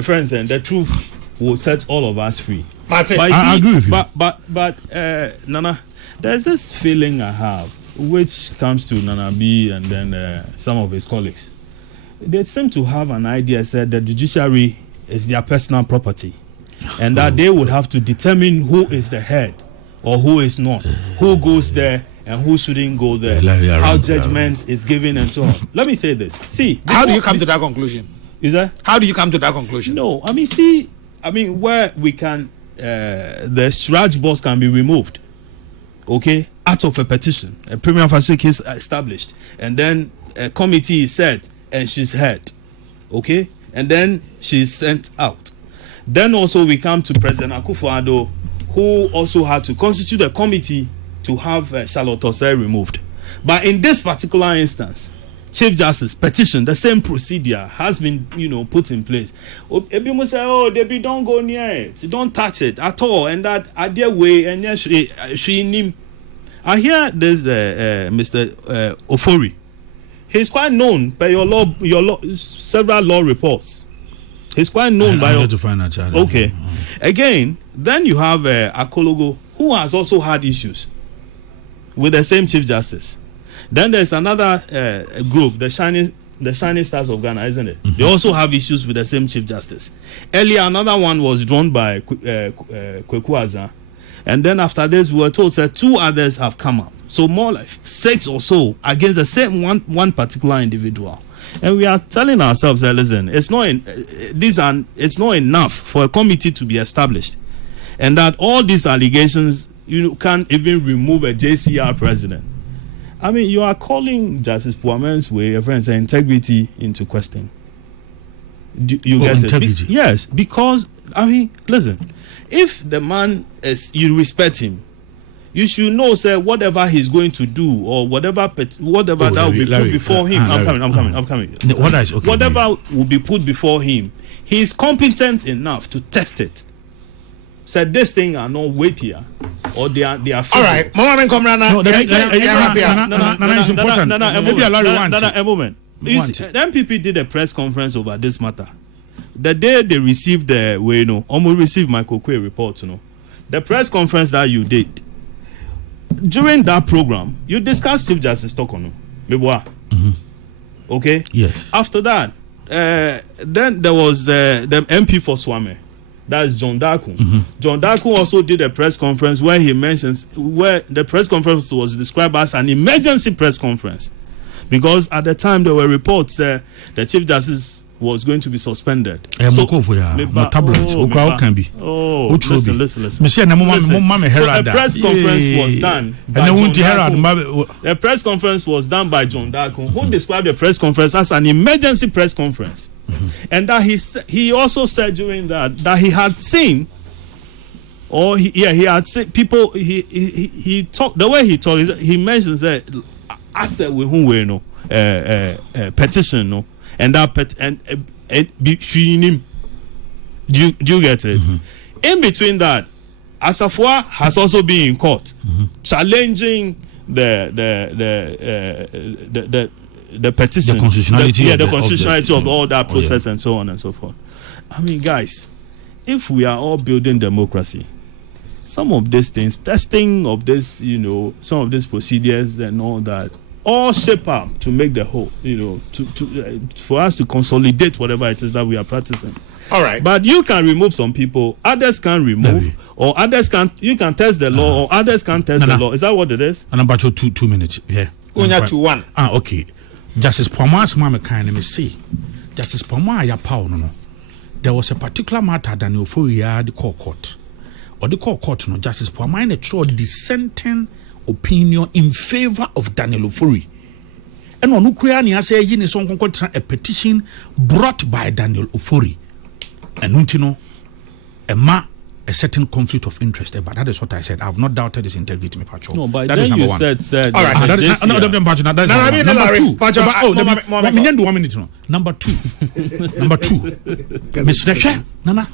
friends, and the truth will set all of us free. I agree with you. But Nana, there's this feeling I have, which comes to Nana B and then some of his colleagues. They seem to have an idea that the judiciary is their personal property, and that they would have to determine who is the head or who is not, who goes there and who shouldn't go there, how judgment is given and so on. Let me say this. See, how do you come to that conclusion? Is that? How do you come to that conclusion? No, where we can. The Shraj boss can be removed, okay, out of a petition, a prima facie case established, and then a committee is set and she's heard, okay, and then she's sent out. Then also we come to President Akufo-Addo, who also had to constitute a committee to have Charlotte Osei removed. But in this particular instance, Chief Justice petition, the same procedure has been, put in place. People say, Debbie, don't go near it, don't touch it at all, and that idea way, and yes, she I hear there's Mr. Ofori. He's quite known by your several law reports. He's quite known by your. To find out, child. Okay, again, then you have Akologo, who has also had issues with the same Chief Justice. Then there's another group, the Shining Stars of Ghana, isn't it? Mm-hmm. They also have issues with the same Chief Justice. Earlier, another one was drawn by Kokrokoo, and then after this, we were told that 2 others have come up. So more like 6 or so against the same one particular individual. And we are telling ourselves that, listen, it's not enough for a committee to be established, and that all these allegations, can't even remove a JCR president. You are calling Justice Puame's way, your friends, integrity into question. You get integrity? it? Yes, because, listen, if the man you respect him, you should know, sir, whatever he's going to do or whatever that will be put before him. I'm coming. Whatever will be put before him, he is competent enough to test it. Said this thing are not weightier, or they are. All right, Mama, come around now. It's important. Maybe a moment. The MPP did a press conference over this matter. The day they received the almost received my Kokrokoo report, the press conference that you did. During that program, you discussed Chief Justice Tokono. Okay? Yes. After that, then there was the MP for Swame. That's John Daku. John Daku also did a press conference where he mentions where the press conference was described as an emergency press conference. Because at the time there were reports the Chief Justice was going to be suspended. Listen. So a press conference was done. The press conference was done by John Daku, who described the press conference as an emergency press conference, and that he also said during that he had seen, or he had seen people. He talked the way he talked. He mentions that asset with whom we know petition no. And that between him, do you get it? In between that, Asafua has also been in court, challenging the petition, the constitutionality of all that process and so on and so forth. I mean, guys, if we are all building democracy, some of these things, testing of this, some of these procedures and all that, all shape up to make the whole, for us to consolidate whatever it is that we are practicing. All right. But you can remove some people, others can remove, or others can, you can test the law, or others can test the law. Is that what it is? And about 2 minutes. Yeah. Unya 2-1. Okay. Justice Poma's mama kind of say. Justice Poma ya power no. There was a particular matter that you for the court. Or the court no, Justice Poma in a true dissenting opinion in favor of Daniel Ofori. And on Ukraine, I say, a petition brought by Daniel Ofori. And a certain conflict of interest there, but that is what I said. I have not doubted this integrity, me Pacho. No, but that then is number you one. said all right, that's number two. Number two. Number two. Mr. Nana,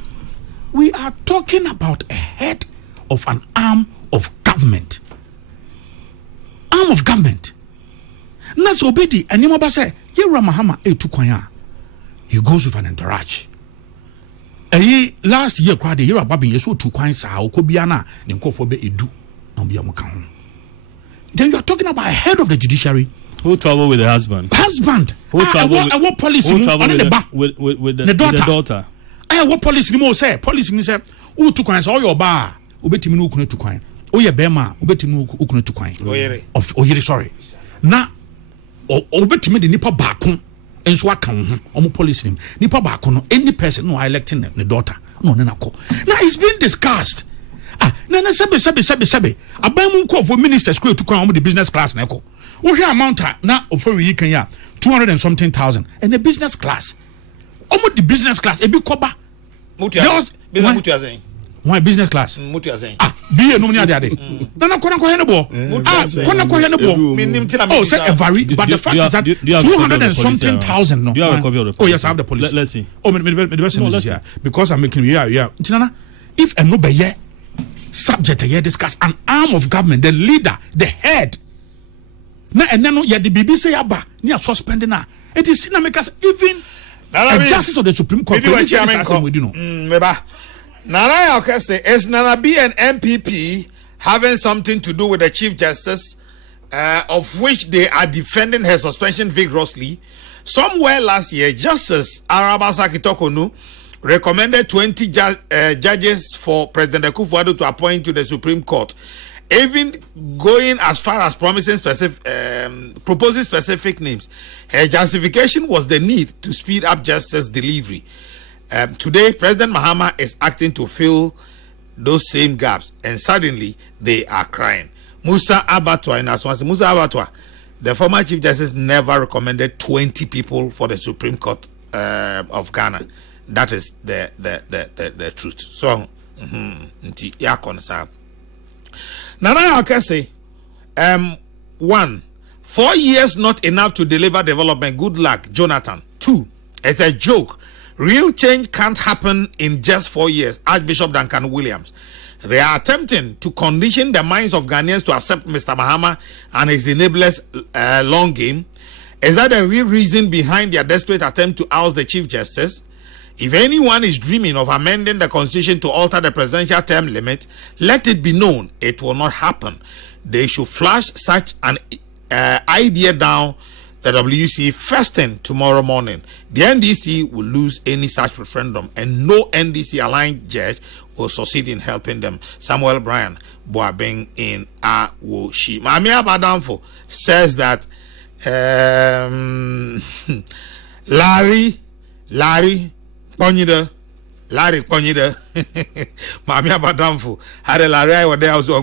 we are talking about a head of an arm of government. Arm of government. Nas obedi and you say, Yera Mahama Etukwanya. He goes with an entourage. Last year, cried the year of Babin, so 2 coins are Okobiana, then call for Edu, Nombiamokan. Then you are talking about a head of the judiciary. Who travel with the husband? Who travel with what policy? Who travel with the daughter? What policy more say? Policy say, who 2 coins, all your bar, Ubetimu Ukune 2 coin. Oh, yeah, Bema, Ubetimu Ukune 2 coin. Of Oyeri, sorry. Now, Ubetimu the Nipa Bakun. And so I can police him. Nipa Bakono, any person no electing the daughter. No, now it's been discussed. Nana Sabe. A Bamunko for ministers to come with the business class. Neko. What your amount now for you can 200 and something thousand. And the business class. Almost the business class. A big coba. Why business class? Be a nominee there. Nana Kona Henebo. Oh, say a vary, but the fact is that 200 and something thousand. No. Oh, yes, I have the police. Let's see. Oh, the because I'm making Tinana, if a no be subject here discuss an arm of government, the leader, the head. Na and then the BBC Abba near suspending her. It is Sinamikas even a justice of the Supreme Court. Nana Okese, is Nana B and MPP having something to do with the Chief Justice, of which they are defending her suspension vigorously? Somewhere last year, Justice Arabasaki Tokonu recommended 20 judges for President Akufo-Addo to appoint to the Supreme Court, even going as far as proposing specific names. Her justification was the need to speed up justice delivery. Today, President Mahama is acting to fill those same gaps, and suddenly they are crying. Musa Abatwa in Aswansi. Musa Abatwa, the former Chief Justice, never recommended 20 people for the Supreme Court of Ghana. That is the truth. So, Nana Akese, 1, 4 years not enough to deliver development. Good luck, Jonathan. 2, it's a joke. Real change can't happen in just 4 years. Archbishop Duncan Williams. They are attempting to condition the minds of Ghanaians to accept Mr. Mahama and his enablers' long game. Is that the real reason behind their desperate attempt to oust the Chief Justice? If anyone is dreaming of amending the constitution to alter the presidential term limit, let it be known it will not happen. They should flash such an idea down the WC first thing tomorrow morning. The NDC will lose any such referendum, and no NDC aligned judge will succeed in helping them. Samuel Bryan Boabeng in Awoshi. Mami Abadamfo says that Larry Ponyida Mami Abadamfo had a Larry over there also.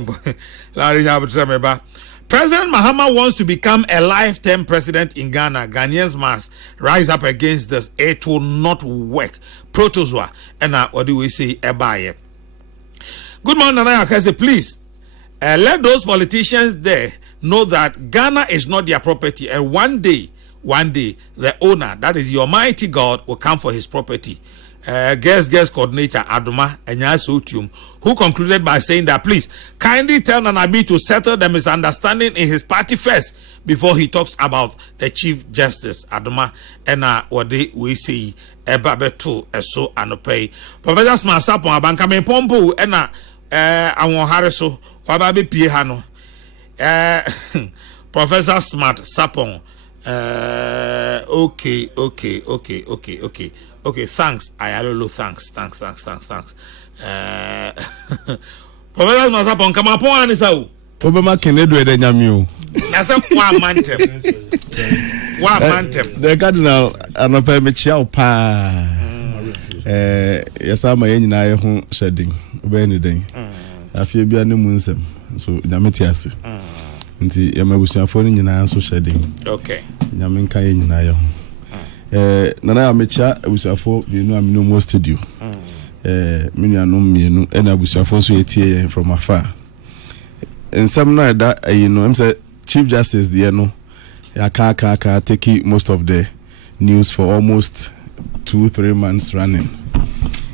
Larry Abutremeba. President Mahama wants to become a lifetime president in Ghana. Ghanaians must rise up against this. It will not work. Protozoa. And what do we say? Ebaye. Good morning, Nana Akase. Please let those politicians there know that Ghana is not their property. And one day, the owner, that is your mighty God, will come for his property. Guest coordinator Aduma Enyasotium, who concluded by saying that please kindly tell Nanabi to settle the misunderstanding in his party first before he talks about the Chief Justice. Aduma what we see Ebabeto Eso Anope. Professor Smart Sapon Abanka me pompo awon hareso wababe pie ha no. Professor Smart Sapon Okay, thanks. Ayalolo, thanks. Professor Masapon, come up on this out. Obama Kennedy de Nyamio. That's a one mantem. The cardinal anope me chiao pa. Yesa ma nyina ye ho shedding. Obe ni den. Afie bia ne mu nsem. So nyameti ase. Nti yamabusuafo ni nyina so shedding. Okay. Nyamenka ye nyina ye ho. Nana amecha abusuafo bienu amino mo studio. Minuanom mienu ena abusuafo so etie from afar. Nsam na da I'm say Chief Justice there no ya ka take most of the news for almost 2-3 months running.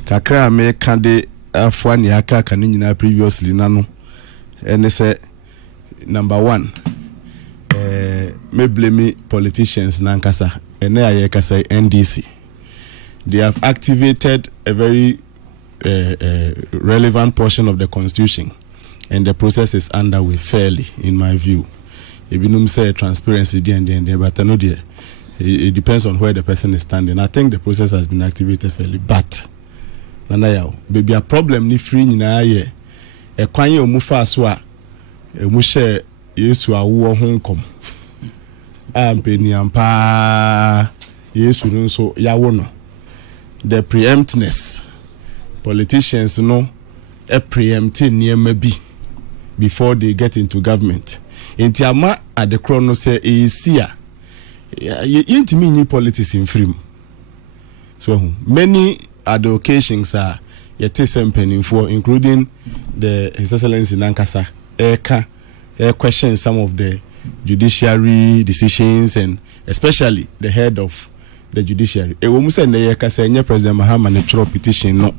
Kakra me kande afwan ya ka kan nyina previously na no ene say number 1 me blame politicians nankasa ene ayekasa NDC. They have activated a very relevant portion of the constitution, and the process is underway fairly, in my view. If you say transparency, but I know it depends on where the person is standing. I think the process has been activated fairly, but baby a problem ni free na ye e kwanye omufa so a emu share Yesu awo ho nkom ampeni ampa Yesu nso yawo no. The preemptness, politicians no preempting niema bi before they get into government. Inti ama at the chrono say esia yintimi ni politics in free. So many other occasions are yete sempening for, including the His Excellency Nankasa question some of the judiciary decisions, and especially the head of the judiciary. E wo musa na ye kasa enye President Mahama ne choro petition no.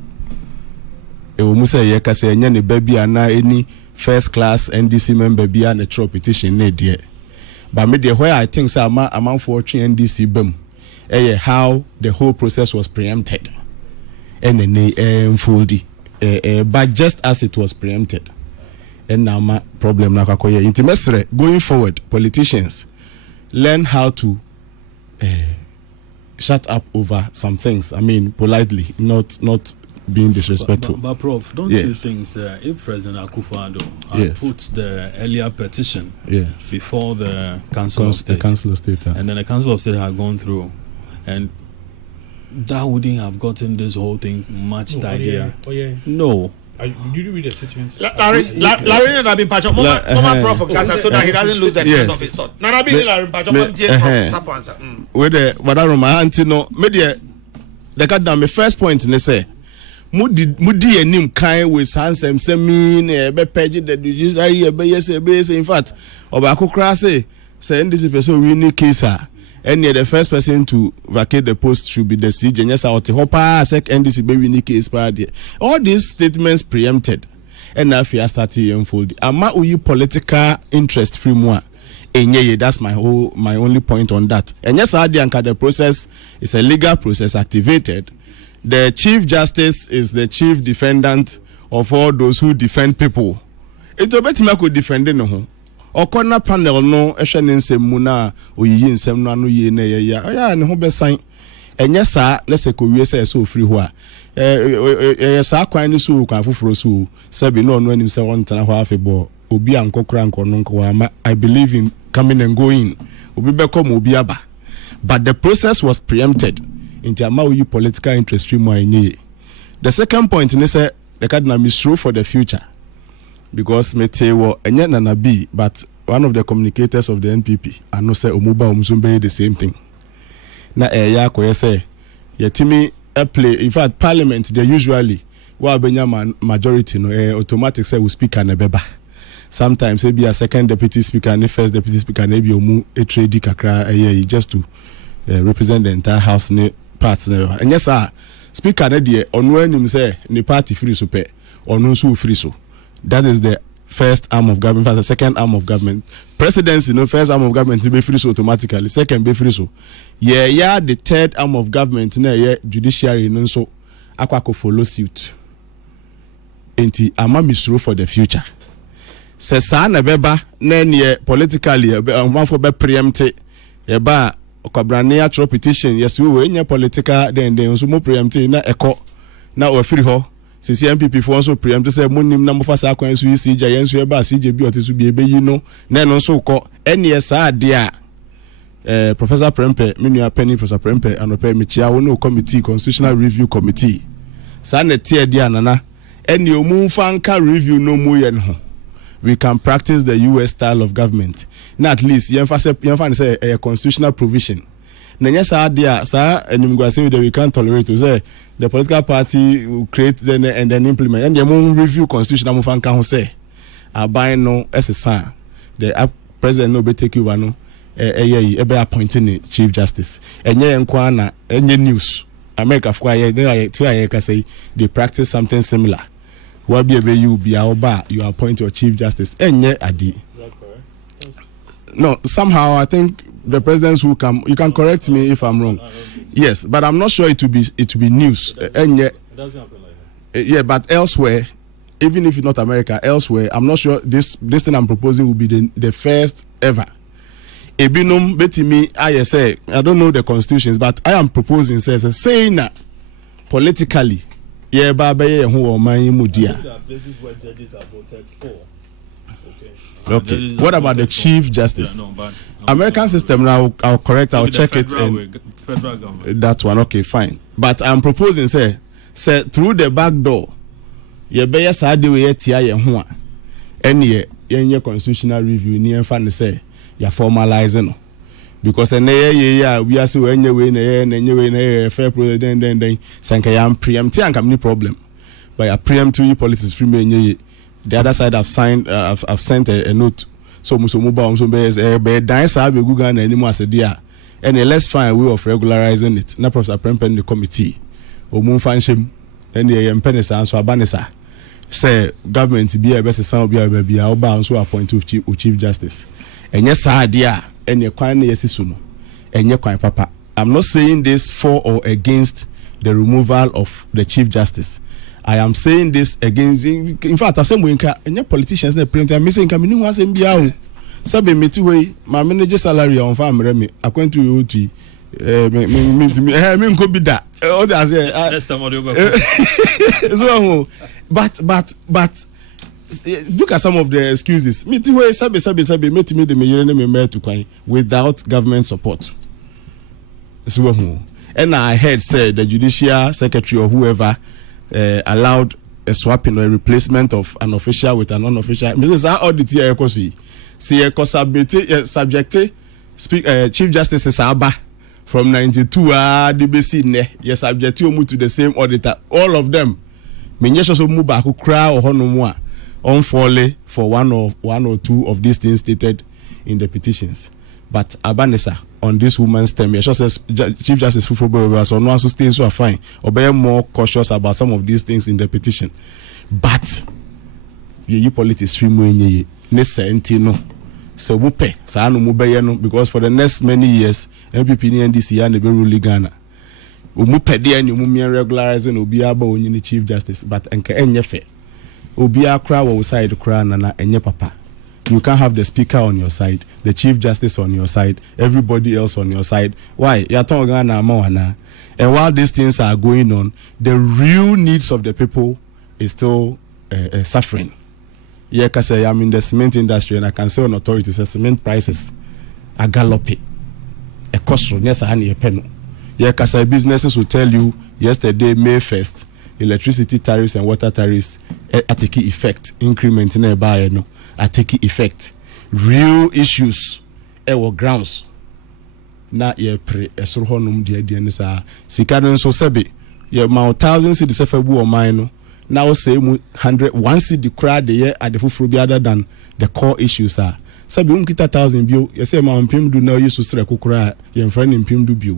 E wo musa ye kasa enye ne baby ana any first class NDC member bia ne choro petition na de. But me there where I think say amount for NDC bem how the whole process was preempted. And then but just as it was preempted. And now my problem na kwakoye intimesre going forward, politicians learn how to shut up over some things. I mean, politely, not being disrespectful. But Prof, don't you think if President Akufo-Addo had put the earlier petition before the Council of State, and then the Council of State had gone through, and that wouldn't have gotten this whole thing much tidier? No. Did you read the statement? Larry have been patched up. Mama Prof so that he doesn't lose the train of his thought. Narabi Larry patched up. With the Wadaroma Antino, media, the cut down my first point, and they say mudi enim kind with handsome semi be page the judiciary be yes in fact oba Kokrokoo say NDC person win case and the first person to vacate the post should be the CJ. Yes, out the hopper sec NDC be win case party. All these statements preempted and now fear started unfold. Ama uyi political interest free more. And that's my only point on that. And yes, the process is a legal process activated. The Chief Justice is the chief defendant of all those who defend people. It will be to defend no. Or corner panel no ehwe nsem mu na oyiyi nsem no anu ye na ya ne ho be san. Enye sa let's say ko wie say so free ho a sa kwan ni so kwan foforo so sabi no no anim say won tana ho afebo obi ankokora nkono nko ama. I believe in coming and going. Obi be come obi aba. But the process was preempted into amawi political interest stream enye. The second point ni say the cardinal misro for the future because mete wo enye nana B but one of the communicators of the NPP I know say omuba omzumbe the same thing na ya ko say yetimi play in fact parliament they usually wa benya majority no automatic say we speaker na beba. Sometimes be a second deputy speaker and the first deputy speaker na be omu a trade kakra just to represent the entire house ne parts na. And yes sir, speaker na dey onu anim say ne party free so pe onu so free so. That is the first arm of government. In fact, the second arm of government. Presidency, first arm of government be free so automatically. Second be free so. Yeah, the third arm of government, judiciary, so aqua follow suit. Enti ama misro for the future. Se sa na beba na politically one for be preempted. Yeba okabrane atro petition. Yes, we were political then so mo preempted na eko na o free ho. Since MPP for also preempt say monim na mo fasa akwan so CJ yen so e ba CJ bi otesu bi ebe yi no na no so ko NS ade a Professor Prempe menu penny Professor Prempe anope mechia wo no committee constitutional review committee sa na tie dia nana ene omu fanka review no mu yen ho we can practice the US style of government na at least yen fa say a constitutional provision Nanya sa dia sa enimguase that we can't tolerate to say the political party will create then and then implement and the moon review constitution am fan kan say aban no SSA the president no be take over no e be appointing the chief justice enye enko na enye news America for aye to aye ka say they practice something similar what be you be oba you appoint your chief justice enye adi. Is that correct? No, somehow I think the presidents who come, you can correct me if I'm wrong. Yes, but I'm not sure it will be news. It doesn't happen like that. Yeah, but elsewhere, even if it's not America, elsewhere, I'm not sure this thing I'm proposing will be the first ever. Ebinum betimi I say I don't know the constitutions, but I am proposing saying that politically, yeah, baba ye who man mudia. This is where judges are voted for. Okay. What about the chief justice? Yeah, no, but American system now. I'll correct. I'll check it. Federal government. That one. Okay, fine. But I'm proposing say through the back door. You better say the way tia ye ho. Any ye constitutional review ni enfan say you formalizing because we are so any fair president then sanka yam preempt anka any problem. But I preempt to politics free me. The other side have signed. I've sent a note. So musomuba be dance be Google and anymore as a dear. And let's find a way of regularizing it. Na Professor Prempen the committee. Omun fanshim. And the penisa so abanisa. Say government be a best sound be a baby. I'll bound so appoint chief justice. And yes, idea. And your quine yes suno. And your quine papa. I'm not saying this for or against the removal of the chief justice. I am saying this against. In fact, I say we any politicians na print. I'm saying come no asem bia o. Sabe meti we my manager salary on farm remi. According to you to me go be that. All that say. Next time audio go. So but look at some of the excuses. Meti we sabe meti me the me to kwai without government support. So and I heard say the judicial secretary or whoever allowed a swapping or a replacement of an official with an unofficial. Mrs. Audit here, subject Chief Justice Saba from 92 DBC ne subject to the same auditor. All of them menye so mu ba ko kra ohonom a on fall for one or two of these things stated in the petitions. But Abanesa on this woman's term, says Chief Justice Fufubo so no also stays so fine or be more cautious about some of these things in the petition. But ye politics stream when ye ne no so wupe sa no mu be no because for the next many years MPP ni NDC ya ne be rule Ghana. Umu pede and you regularizing obi aba onyi Chief Justice but enka enye fe. Obi akra wo side kra na enye papa. You can't have the speaker on your side, the Chief Justice on your side, everybody else on your side. Why? And while these things are going on, the real needs of the people is still suffering. Yeah, because I'm in the cement industry and I can say on authorities, the cement prices are galloping. A cost from yes, a penny. Yeah, because businesses will tell you yesterday, May 1st, electricity tariffs and water tariffs at the key effect, increment in a buy no. Are taking effect. Real issues or grounds na ye pre esoro honum de nisa sika no so sebe ye ma 1,000 cedis afabu o man no na o say mu 100 cedi kra de ye ade foforo bi other than the core issues are sebe un kita 1,000 bio ye say ma mpem du na yesu sere kokora ye mfa ne mpem du bio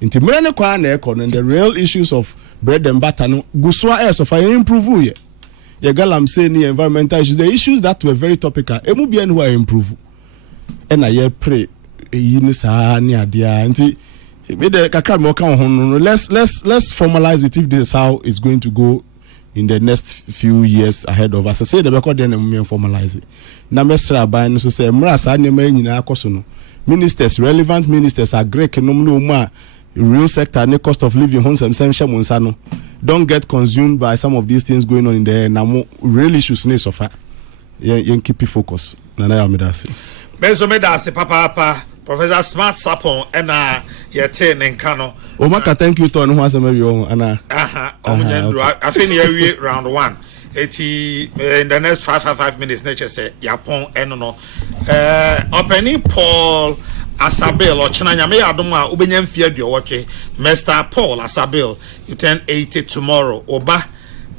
nti mre ne kwa na ekọ the real issues of bread and butter no guswa so fa improve ye Yagalam say ni environmental issues, the issues that were very topical. Emu bien who improve. And I pray yinisa ni adia. Nti me the kakra mo kan ho no. Let's formalize it if this is how it's going to go in the next few years ahead of us. I say the record then me formalize it. Na mesra ban so say mra sa ne ma nyina akoso no. Ministers, relevant ministers are Greek no ma real sector ne cost of living hon sem shamunsa no. Don't get consumed by some of these things going on in there. Now, real issues need suffer. You keep it focused. Nana Yamidasi. Meso Medasi, Papa, Professor Smart Sapon, and Yatin and Kano. Omaka, thank you, Tony. What's maybe on Anna? I think you're round one. 80 in the next 5 minutes. Nature say Yapon and no. Opening Paul. Asabel or Chinanyame Adoma Ubenyam Field your watching Mr. Paul Asabel you turn 80 tomorrow Oba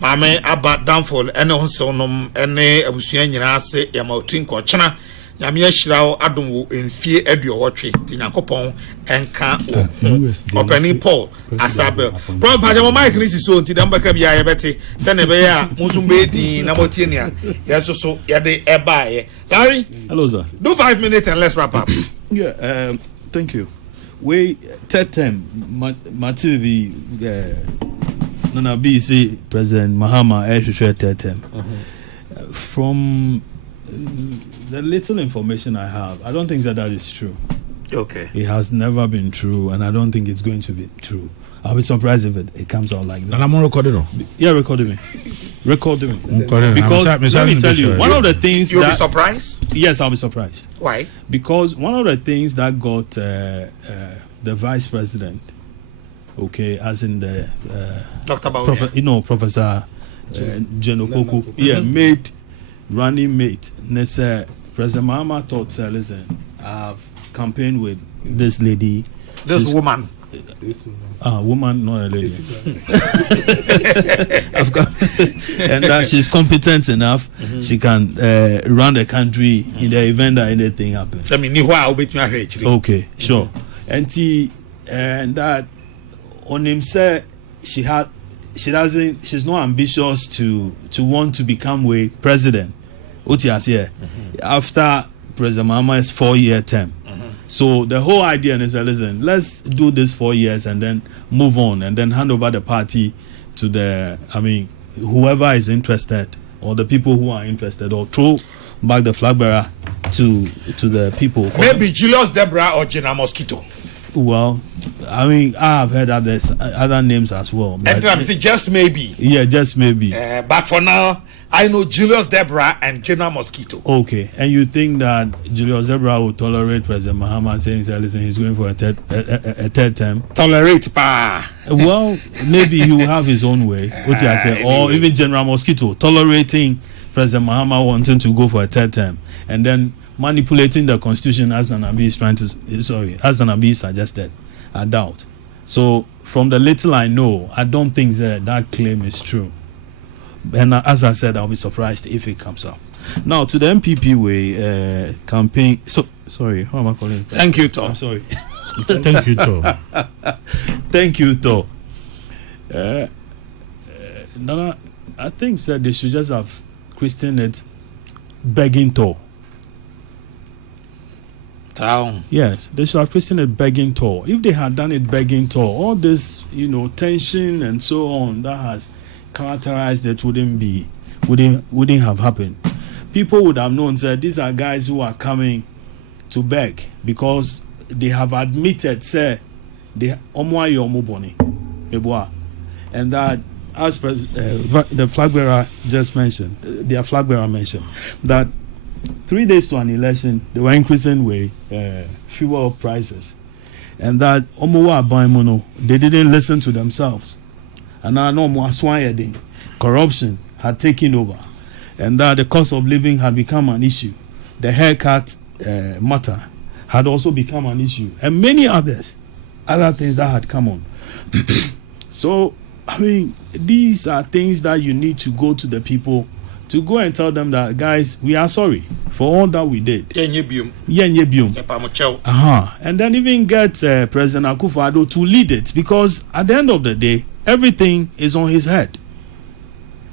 Mame Abba downfall and sonum and Abusian say Yamautin ko China Yamia Shirao Adum in fear edio watching Tinakopon and can opening Paul Asabel. Probably Mike is so to Dambaka Bia Betty Senebea Musumbe di Namotinia yes so yade ebaye Larry hello sir do 5 minutes and let's wrap up. Yeah, thank you. We third term, Matibi, Nana BC President Mahama Air third term. From the little information I have, I don't think that is true. Okay. It has never been true, and I don't think it's going to be true. I'll be surprised if it comes out like that. And I'm recording. Yeah, recording me. Recording me. Because let me tell you, one of the things you'll be surprised. Yes, I'll be surprised. Why? Because one of the things that got the vice president, okay, as in the Dr. Professor Kokrokoo, running mate. President Mahama thought, listen, I've campaigned with this lady, this woman. Woman, not a lady. And that she's competent enough, she can run the country in the event that anything happens. Okay, sure. And that on him said she's not ambitious to want to become president. After President Mahama's 4-year term. So the whole idea is that, listen, let's do this 4 years and then move on and then hand over the party to whoever is interested or the people who are interested, or throw back the flag bearer to the people. Maybe Julius Deborah or Jenna Mosquito. Well, I've heard other names as well. And I'm saying just maybe. Yeah, just maybe. But for now, I know Julius Deborah and Jenna Mosquito. Okay, and you think that Julius Deborah will tolerate President Mahama saying, listen, he's going for a third term? Tolerate, pa. Well, maybe he will have his own way. Or even General Mosquito tolerating President Mahama wanting to go for a third term, and then manipulating the constitution as Nanabi suggested. I doubt. So from the little I know, I don't think that claim is true. And as I said, I'll be surprised if it comes up. Now to the MPP way campaign. So sorry, how am I calling it? Thank you, Tom. I'm sorry. Thank you, Tom. Thank you, Tom. Nana, I think they should just have christened it begging tour. Town. Yes, they should have christened it begging tour. If they had done it begging tour, all this, tension and so on that has characterized it wouldn't have happened. People would have known that these are guys who are coming to beg because they have admitted, say, they and that, as the flag bearer just mentioned, their flag bearer mentioned that 3 days to an election, they were increasing fuel prices, and that they didn't listen to themselves, and now corruption had taken over, and that the cost of living had become an issue. The haircut matter had also become an issue, and many other things that had come on. So, I mean, these are things that you need to go to the people to go and tell them that, guys, we are sorry for all that we did. And then even get President Akufo-Addo to lead it, because at the end of the day, everything is on his head.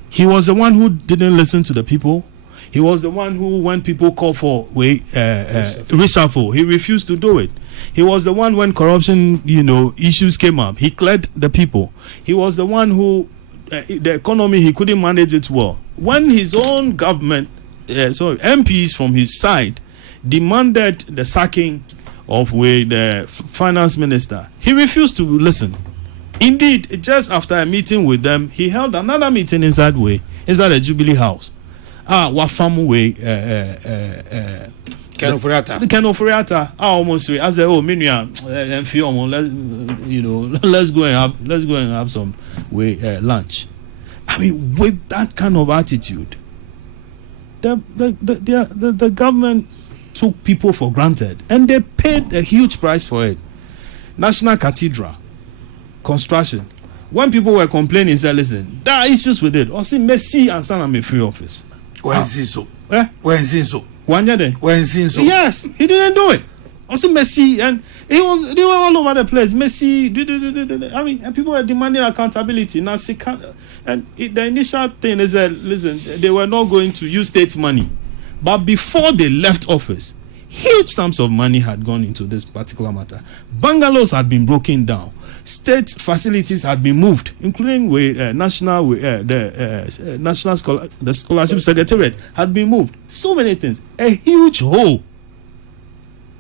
He was the one who didn't listen to the people. He was the one who, when people call for reshuffle, he refused to do it. He was the one when corruption, issues came up. He cleared the people. He was the one who, the economy, he couldn't manage it well. When his own government, MPs from his side, demanded the sacking of the finance minister, he refused to listen. Indeed, just after a meeting with them, he held another meeting inside the Jubilee House. Wafamu way. Ken Ofuriata. I almost say, I said, let's go and have some lunch. I mean, with that kind of attitude, the government took people for granted, and they paid a huge price for it. National Cathedral construction. When people were complaining, said, listen, there are issues with it. I say, Messi and San am a free office. When so? Yes, he didn't do it. Also Messi, and they were all over the place. Messi, I mean, and people were demanding accountability. Now, and the initial thing is that, listen, they were not going to use state money, but before they left office, huge sums of money had gone into this particular matter. Bungalows had been broken down. State facilities had been moved, including the scholarship secretariat had been moved. So many things. A huge hole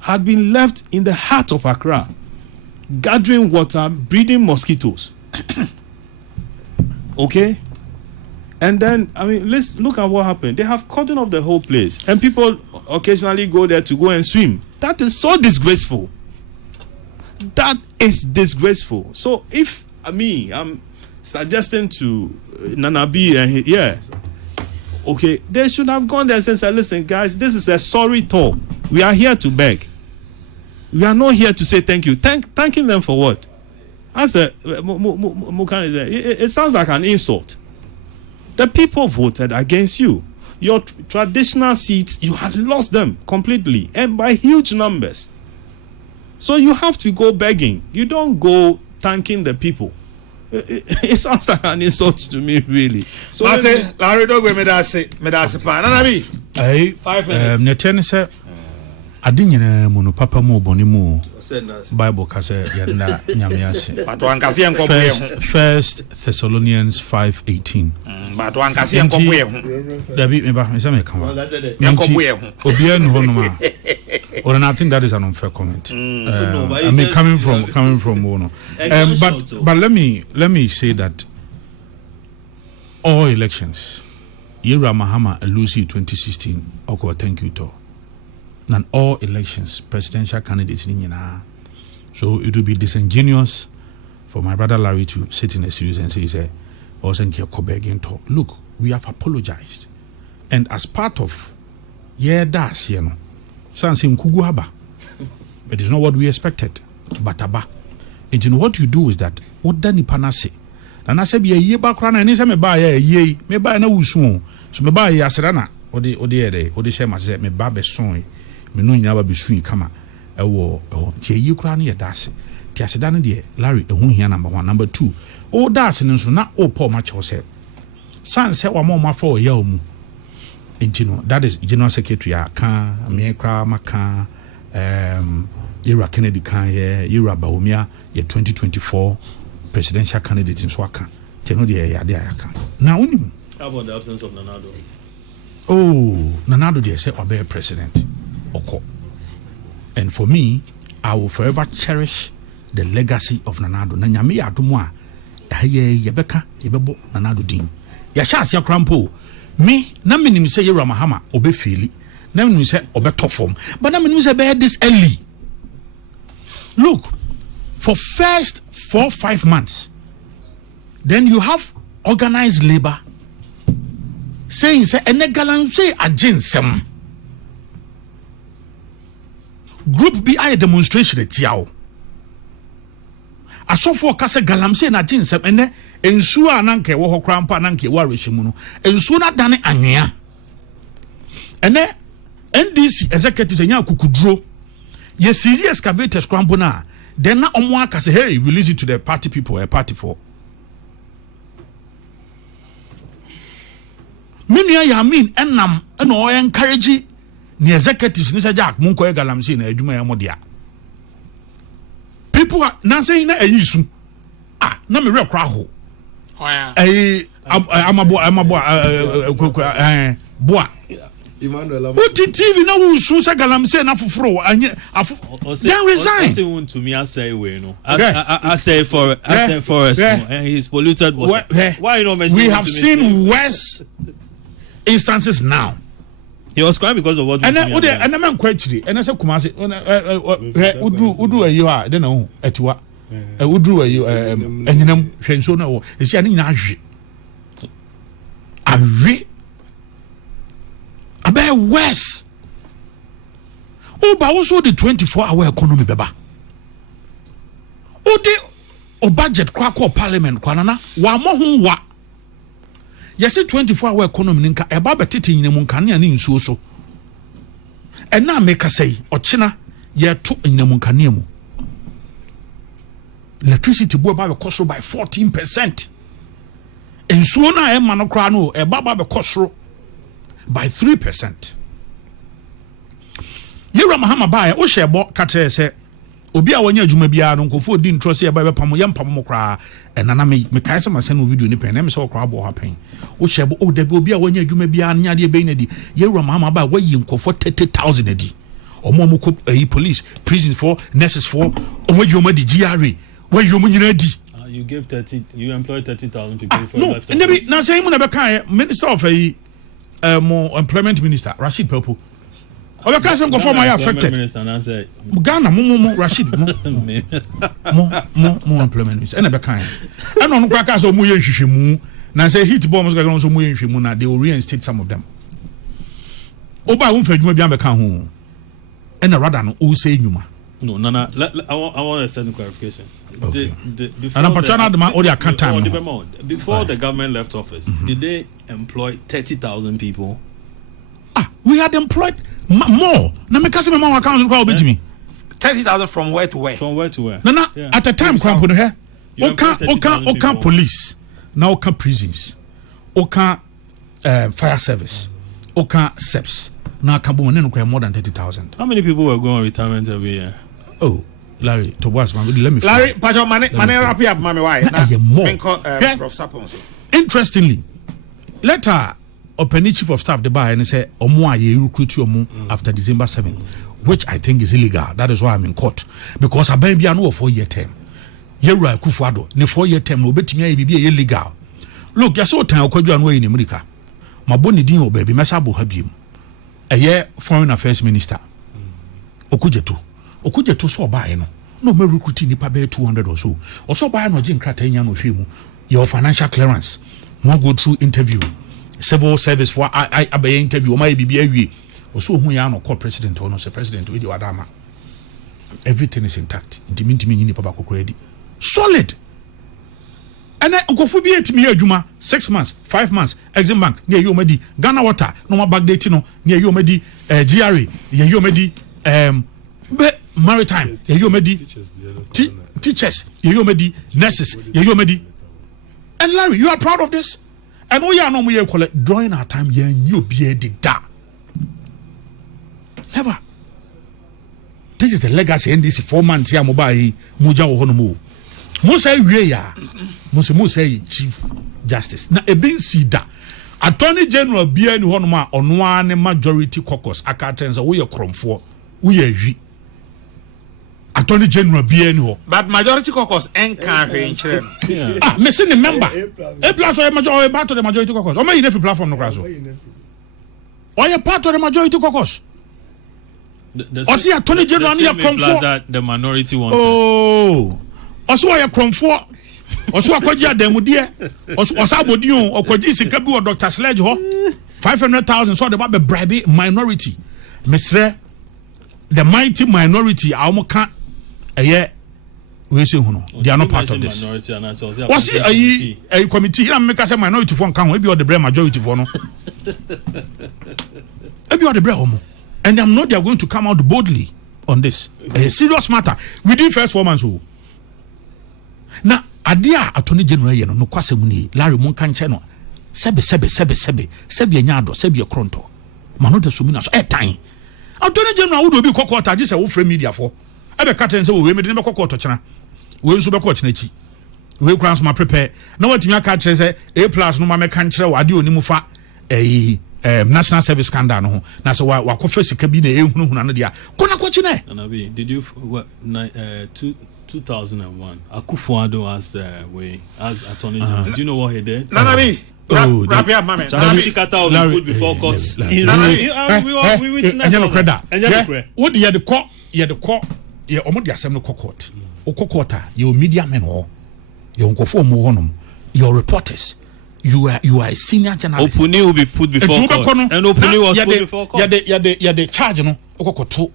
had been left in the heart of Accra, gathering water, breeding mosquitoes. Okay? And then, I mean, let's look at what happened. They have cordoned off the whole place, and people occasionally go there to go and swim. That is so disgraceful. That is disgraceful. So if I'm suggesting to Nanabi and okay, they should have gone there and said, listen, guys, this is a sorry talk. We are here to beg. We are not here to say thank you. Thanking them for what? As it sounds like an insult. The people voted against you. Your traditional seats, you had lost them completely, and by huge numbers. So you have to go begging. You don't go thanking the people. It sounds like an insult to me, really. So Larry, don't go me that say pa. Nanabi. 5 minutes. Netene say adinyina mu no papa mu boni mu. Bible kase yanda nyame ase. But one kase enkobo ye ho. First Thessalonians 5:18. But one kase enkobo ye ho. Dabi me ba me say me kan wa. Enkobo ye ho. Obia no ho no ma. Or I think that is an unfair comment. I mean, coming from Wono. But let me say that all elections, Yera Mahama Lucy 2016, Oko thank you to. And all elections, presidential candidates in. So it would be disingenuous for my brother Larry to sit in a studio and say, look, we have apologized. And as part of that's Sansim Kuguhaba. It is not what we expected. But aba. And what you do is that what Dani Panase, na say be ye ba kra na ni say me ba ye me ba na wusu so me ba ye asra na ode ye ode share ma say me ba be son me no nya ba be su kama ewo tie ye kra na ye dase tie aseda no de Larry ehu hia number 1 number 2 o dase no so na o Paul ma che say san say wa ma fa o ya o mu intino that is general secretary aka me kra maka Ira Kennedy kan ye Ira Baumia ye 2024 presidential candidate in Swaka teno de ya de aka na unim. How about the absence of Nanado? Oh, Nanado de say obe president oko. And for me, I will forever cherish the legacy of Nanado. Na nyame ya adomo a ye beka ye bebo Nanado din ya sha asia krampo me na menim say Ira Mahama obe feli na menim say obe tofom but na menim say be this early. Look, for first 4-5 months, then you have organized labor saying say enegalan say aginsem group bi a demonstration etiao asofo kase galam say na aginsem ene ensuo ananke wo hokra mpa ananke wo arehyimu no ensuo na dane anwea ene NDC executives enya kukuduro ye seize excavators crampo na then na omo aka say hey release it to the party people a party for Minia ya mean enam eno o encourage the executives ni say Jack munko e galamsi na adwuma ya modia people are na saying na ayisu na me rekra ho boa Emmanuel TV na wo su sa galamse na foforo anye then resign. Say want to me I say we no I say forest and he's polluted water. Why you not mention? We have seen worse instances now. He was crying because of what and then man kwachiri and say Kumasi udu ayi ha de na ho atiwa udu ayi enyinam hwenso na wo esi ani nyina ahwe about worse. Oh, but also the 24-hour economy, beba. Oh, the budget crack or parliament, kwanana, wa mohun wa. Yes, 24-hour economy, ninka, eba betiti in the munkani and in so. And now make us say, or China, ye took in the munkaniemu. Electricity boy by the cost by 14%. And so now, Emanokrano, a baba the cost by 3%. Yera Mahama bae o shebo katre se obi a wonya adwuma bia no nkofo di ntrose e ba be pam yam pam kra enana me kai se masen no video ni pen na me se okra bo ha pen o shebo o da obi a wonya adwuma bia nya de be na di Yera Mahama bae wayi nkofo 30,000 adi omo mo ko police prison for nurses for omo yoma di GRA wayi omo nyina di you employ 30,000 people for no, lifetime. No na say mu na be kan minister of more employment minister Rashid Purple. Obe ka say go for my affected. Ghana mo Rashid mo employment minister. And be kan. And on kwa ka so mo yenhwehwemu na say hit bombs go so mo yenhwehwemu na they will reinstate some of them. Oba won fa adwuma bia be kan ho. And rather no o say nyuma. No, Nana, I want a certain clarification. Okay. Before the government left office, did they employ 30,000 people? We had employed more. Now, me kasi me mama account go obey me. 30,000 from where to where? From where to where? Nana, at the time, cramp on here. Oka police, now oka prisons, oka fire service, oka SEPs. Now, Kambu no more than 30,000. How many people were going on retirement every year? Oh, Larry, Tobias, man, let me. Larry, Pacho, money, wrap up, mommy. Why? Interestingly, later, Open chief of staff the buy and say, "Omo ye recruit you after December 7th," which I think is illegal. That is why I'm in court because I be no 4-year term. Yera Kufuado, ne 4-year term no betimi be illegal. Look, you saw time okwadwa no in America. Maboni din obaby mesabo habiem. A year foreign affairs minister. Okujeto so buy no me recruit nipa be 200 or so. Or so buy no gin kratanya no femu. Your financial clearance. Mo go through interview. Civil service for I interview my BBA. Also, who ya no call president or no say president with Adama. Everything is intact. Intimi ni papa Kokrokoo. Solid. And then Uncle be at me Juma 6 months, 5 months, Exim Bank, near you medi, Ghana Water, no more backdating, near you medi, GRE, near you medi, Maritime, near you medi, teachers, you medi, nurses, you medi. And Larry, you are proud of this? And we are no more call it drawing our time, you be did that. Never. This is the legacy in this 4 months here, mobile, Muja Honomu. Musa ya Musa Chief Justice na eben sida Attorney General bia ni hono ma ono ane majority caucus akatenza wo ye kromfo wo ye hwi Attorney General bia ni ho but majority caucus enka hwe nchire me say the member a plus or majority part of the majority caucus o ma yin fi platform no kraso o ye part of the majority caucus o see Attorney General ni kromfo that the minority wanted. Oh also why kromfo also akwaji adamudie also abodion okwaji sika bi o Dr. Sledge ho 500,000 so they be bribe minority mesre the mighty minority awmoka eye we say hu no they are not part of this was a committee na make say minority for kan e be o the majority for no e be o the homo and I'm not they are going to come out boldly on this a serious matter within first 4 months. Na adia Attorney General ye no kwasem ni Larry Monka nche no sebe anyado sebe kronto mano de sumina so time Attorney General wo do bi kokota je se wo free media for e be katen se wo we medin be kokoto chena we nso be ko chena chi we kran so ma prepare na watimi aka kire se A+ no ma me kan kire wa ade onimu fa national service scandal no na so wa kofa sika bi na ehunu na dia kona ko chena na be did you 2001 Akufo-Addo as Attorney General. Do you know what he did? Nanabi, wrap up, mama. Charlie Kata will be put before courts. We witness. What you the court? You the court. You omodi asem no court. O court. You media men or you nkofo mo honum. Your reporters. You are a senior journalist. Opuni will be put before court. And Opuni was put before court. You the charge no. Okokoto.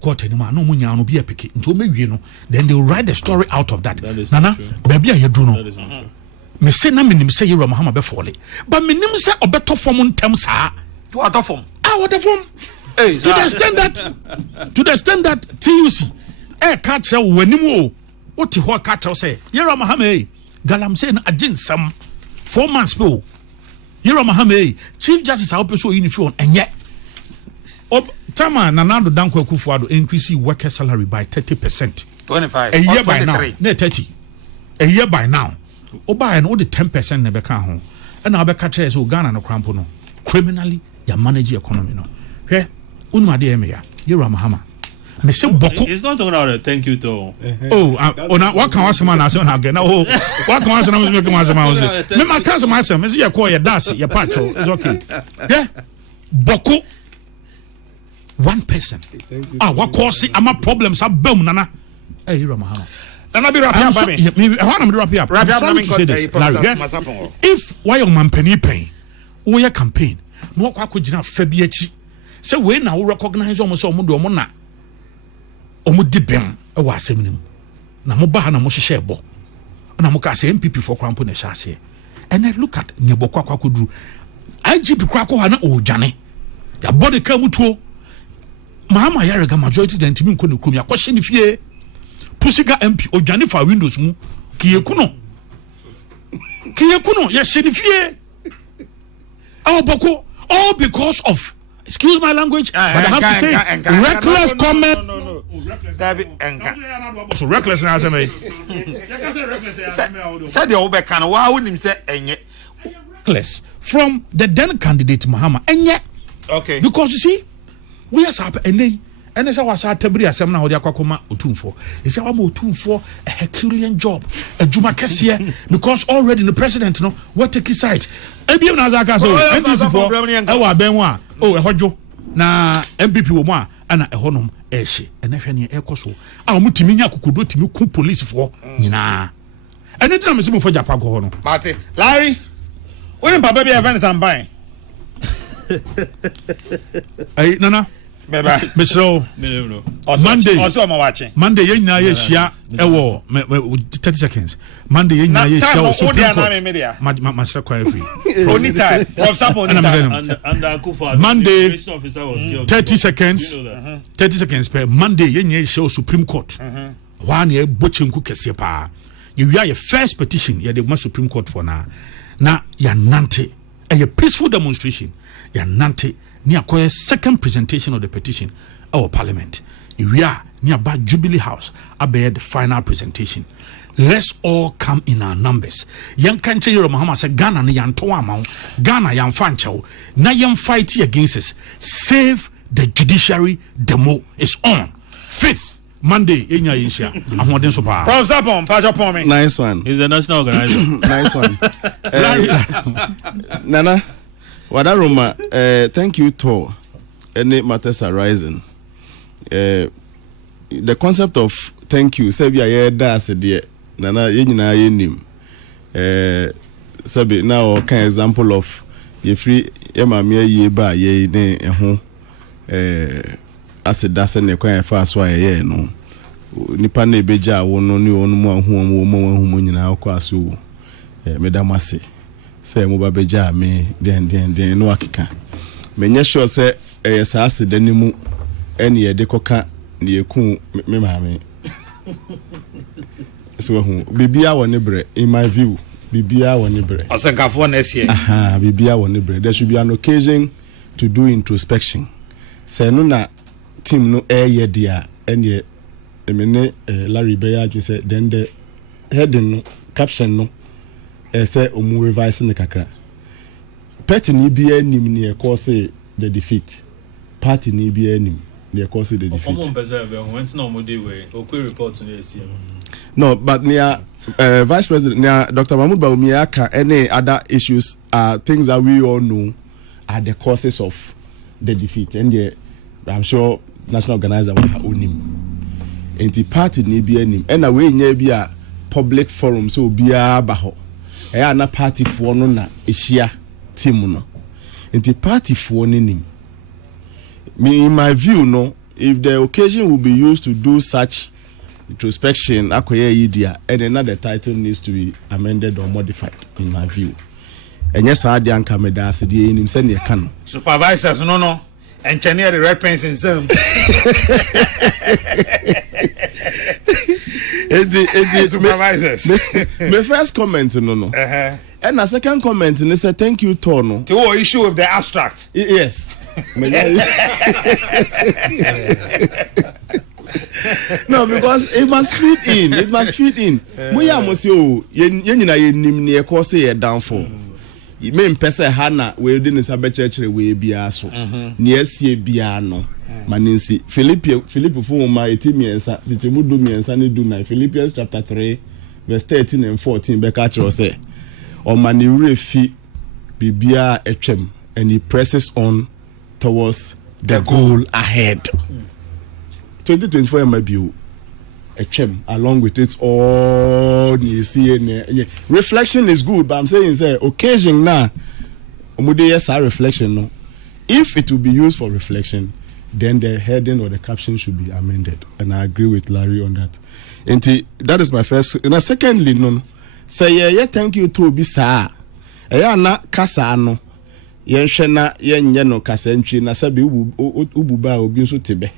Court anymore no munya no be a pick into me no then they will write the story out of that nana baby you do no me say na minim say Yero Mahama be fall but minim say obeto form ntem saa to other form what the form to the extent that TUC catch wanim o what ho catch say Yero Mahama galam say na agin sam 4 months po Yero Mahama Chief Justice how person uniform enye Tama Nanado Danko Akufo-Addo increase worker salary by 30%. 25. A year by now. Ne 30. A year by now. Oba and all the 10% never can home. And now Beka Chase who Ghana no crampo no. Criminally, ya manage economy no. Here, Unma de Emea, Yero Mahama. Me say Boko. It's not talking about thank you to. Now what can one man say again? Oh, what can one man make one man say? Me ma can say me say you call your dance, your pacho. It's okay. Yeah. Boko. One person. What cause ama problems are boom nana. Hey, Ramahama. Nana be wrap up me. I want to wrap up. Wrap up me. If why your man penny pay, we a campaign. No kwa kujina fabiachi. Say we na we recognize almost omudo omuna. Omudi bem e wa aseminim. Na mo ba na mo hye bo. Na mo ka say MPP for Krampo na shase. And then look at Nyebokwa kwakodru. IGP kwako ha na ojane. Ya body ka mutuo. Mahama Yarega majority den timi nko ne krom ya kwhye ne fie Pusiga MP ojane fa windows mu kiyekuno ya hye ne fie Boko all because of excuse my language but I have to say reckless comment no enka so reckless na say me said the obeka no wa wonim say enye reckless from the then candidate Mahama enye okay because you see we are sap ene say was atabri asem na ho dia kwakoma otumfo e say wa ma otumfo a herculean job adwuma kese because already the president no what take his side ebiem na azaka so NDC for e wa ben wa ehodwo na MPP wo mu a ana ehonom ehye ene hwe ne ekoso a omutimi nya kokodo timi ku police for nyina ene dina me se mo for japa go ho no mate Larry woni papa bi event samban nana Beba. Mr. Monday, you know, yes, yeah, 30 seconds. Monday, you know, yes, Master Quietly. Only time. For example, Monday, 30 seconds. 30 seconds per Monday, you show Supreme Court. 1 year butching cook a you are your first petition, you're the Supreme Court for now. Now, you're Nante, a peaceful demonstration. You're Nante, near a second presentation of the petition, our parliament. We are nearby Jubilee House, about the final presentation. Let's all come in our numbers. Young country, Muhammad said, Ghana, Yan Toamau, Ghana, Yan Fancho, na yan fight against us. Save the judiciary, demo is on. 5th. Monday, in your Asia, I'm wanting so far. Nice one. He's the national organizer. Nice one. Nana, Wadaroma, thank you, Tor. Any matters arising. The concept of thank you, Sabia, that's a dear. Nana, Yenina, Yenim. Sabi, now, kind example of ye free Emma Mia ye ba ye ne home. As a dozen a quite fast why no Nipane beja won only on one who in our class you Madame say Moba beja me then no akika. Menya sure say a sassy denimu any a decoca near coon me mammy. So Bibia one nebre in my view. Bibia one nebre. I think I've one this year. Aha, Bibia one nebre. There should be an occasion to do introspection. Say no na team no air ye dia and ye Larry Bayer just said then the heading no caption no say omu revising the kakra party ni bi anim near cause the defeat party ni bi anim near cause the defeat no but near vice president near Dr. Mahmoud Bawumia any other issues are things that we all know are the causes of the defeat and I'm sure national organizer will have own him. And the party ni be him. And away nye be a public forum so be a baho. E na party for no na eshia team no. And the party for him. Me in my view no, if the occasion will be used to do such introspection, akoye idea, and another title needs to be amended or modified. In my view. And yes, I dey anka me da se dey him send ye kan. Supervisors no. Engineer the red pens in some. It's supervisors. My first comment, no. And a second comment, and they said, thank you, Tono. The whole issue of the abstract. Yes. No, because it must fit in. It must fit in. We are must you, you cause a downfall. You mean Pesa Hana, we didn't have a church we be aso. Near see Biano. Maninsi. Philippi for my Timians, the Timudu and Sunny Duna, Philippians chapter 3, verse 13 and 14. Beccacho say, or Manure feet be bia echem, and he presses on towards the goal ahead. 2024 might be echem, along with it all you see. Reflection is good, but I'm saying say occasion now. Yes, reflection no. If it will be used for reflection, then the heading or the caption should be amended, and I agree with Larry on that. And that is my first. And secondly, no, say yeah, thank you to be sa. Na kasa no. Yenhwe na yenye no kasa ntwi na sabe ububa obi nso tebe.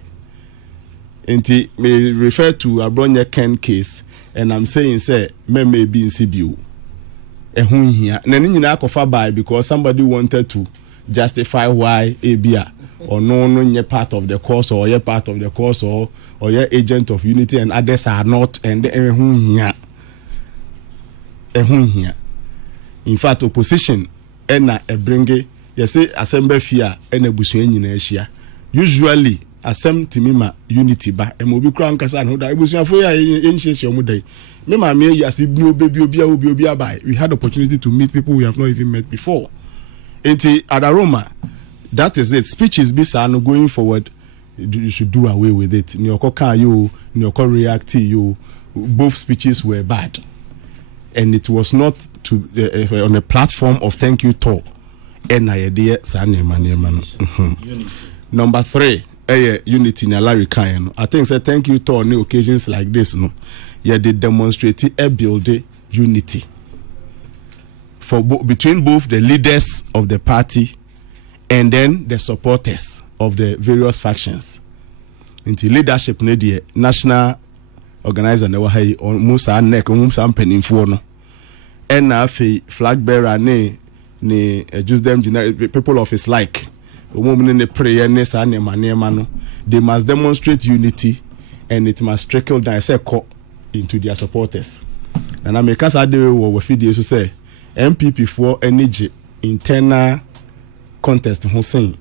Enti me refer to Abronya Ken case, and I'm saying say me be in CBU. Ehun hia na ni nyina akofa by because somebody wanted to justify why Abia or no nye part of the course or ye part of the course or ye agent of unity and others are not, and ehun hia. In fact, opposition ena ebringe say assembly fear ena busua nyina ahia. Usually asem timima unity ba emobi kura nkasa no da busua fo ya enhyehyɛ omu dai me ma me yasi bi obi abai. We had opportunity to meet people we have not even met before. Enti adaroma, that is it. Speeches be no going forward, you should do away with it. Nyoko you nyoko react you, both speeches were bad, and it was not to on a platform of thank you talk. And I idea Number 3, unity na Larry kan no. I think say thank you to on occasions like this no. Yeah, they demonstrate a build unity for between both the leaders of the party and then the supporters of the various factions. Into leadership ne the national organizer na wa hay on musa nek musa mpanimfo no. And na flag bearer ne just them people of his like. They must demonstrate unity and it must trickle down into their supporters. And I make us add what we say MPP for energy internal contest saying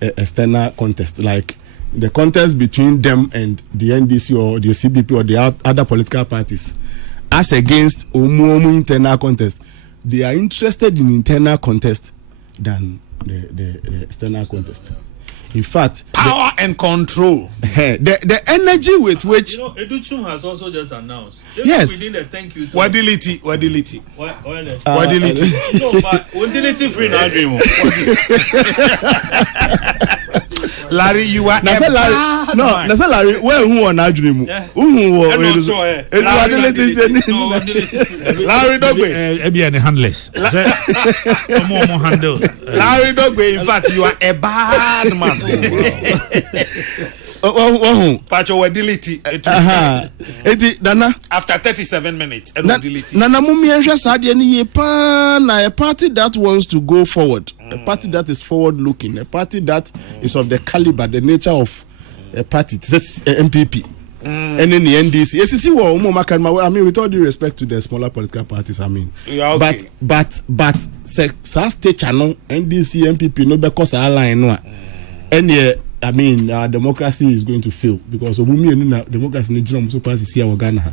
external contest, like the contest between them and the NDC or the CBP or the other political parties as against internal contest. They are interested in internal contest than the external contest. In fact, power and control. The energy with which Educhum has also just announced. Yes. Within the thank you. Wadility. No, but wadility free now dream. Larry, you are Larry. Where who on our dream? Larry Dogbe. Any handless. More handle. Larry Dogbe. In fact, you are a bad man. Pacho wadility. Dana. After 37 minutes, wadility. Nana mumi ansha sadi ni yepa na a party that wants to go forward, a party that is forward looking, a party that is of the caliber, the nature of a party, MPP. And in the NDC, yes, you see what I mean, with all due respect to the smaller political parties, I mean, okay. but state channel NDC MPP no because align no, and I mean, our democracy is going to fail because democracy in so pass here Ghana.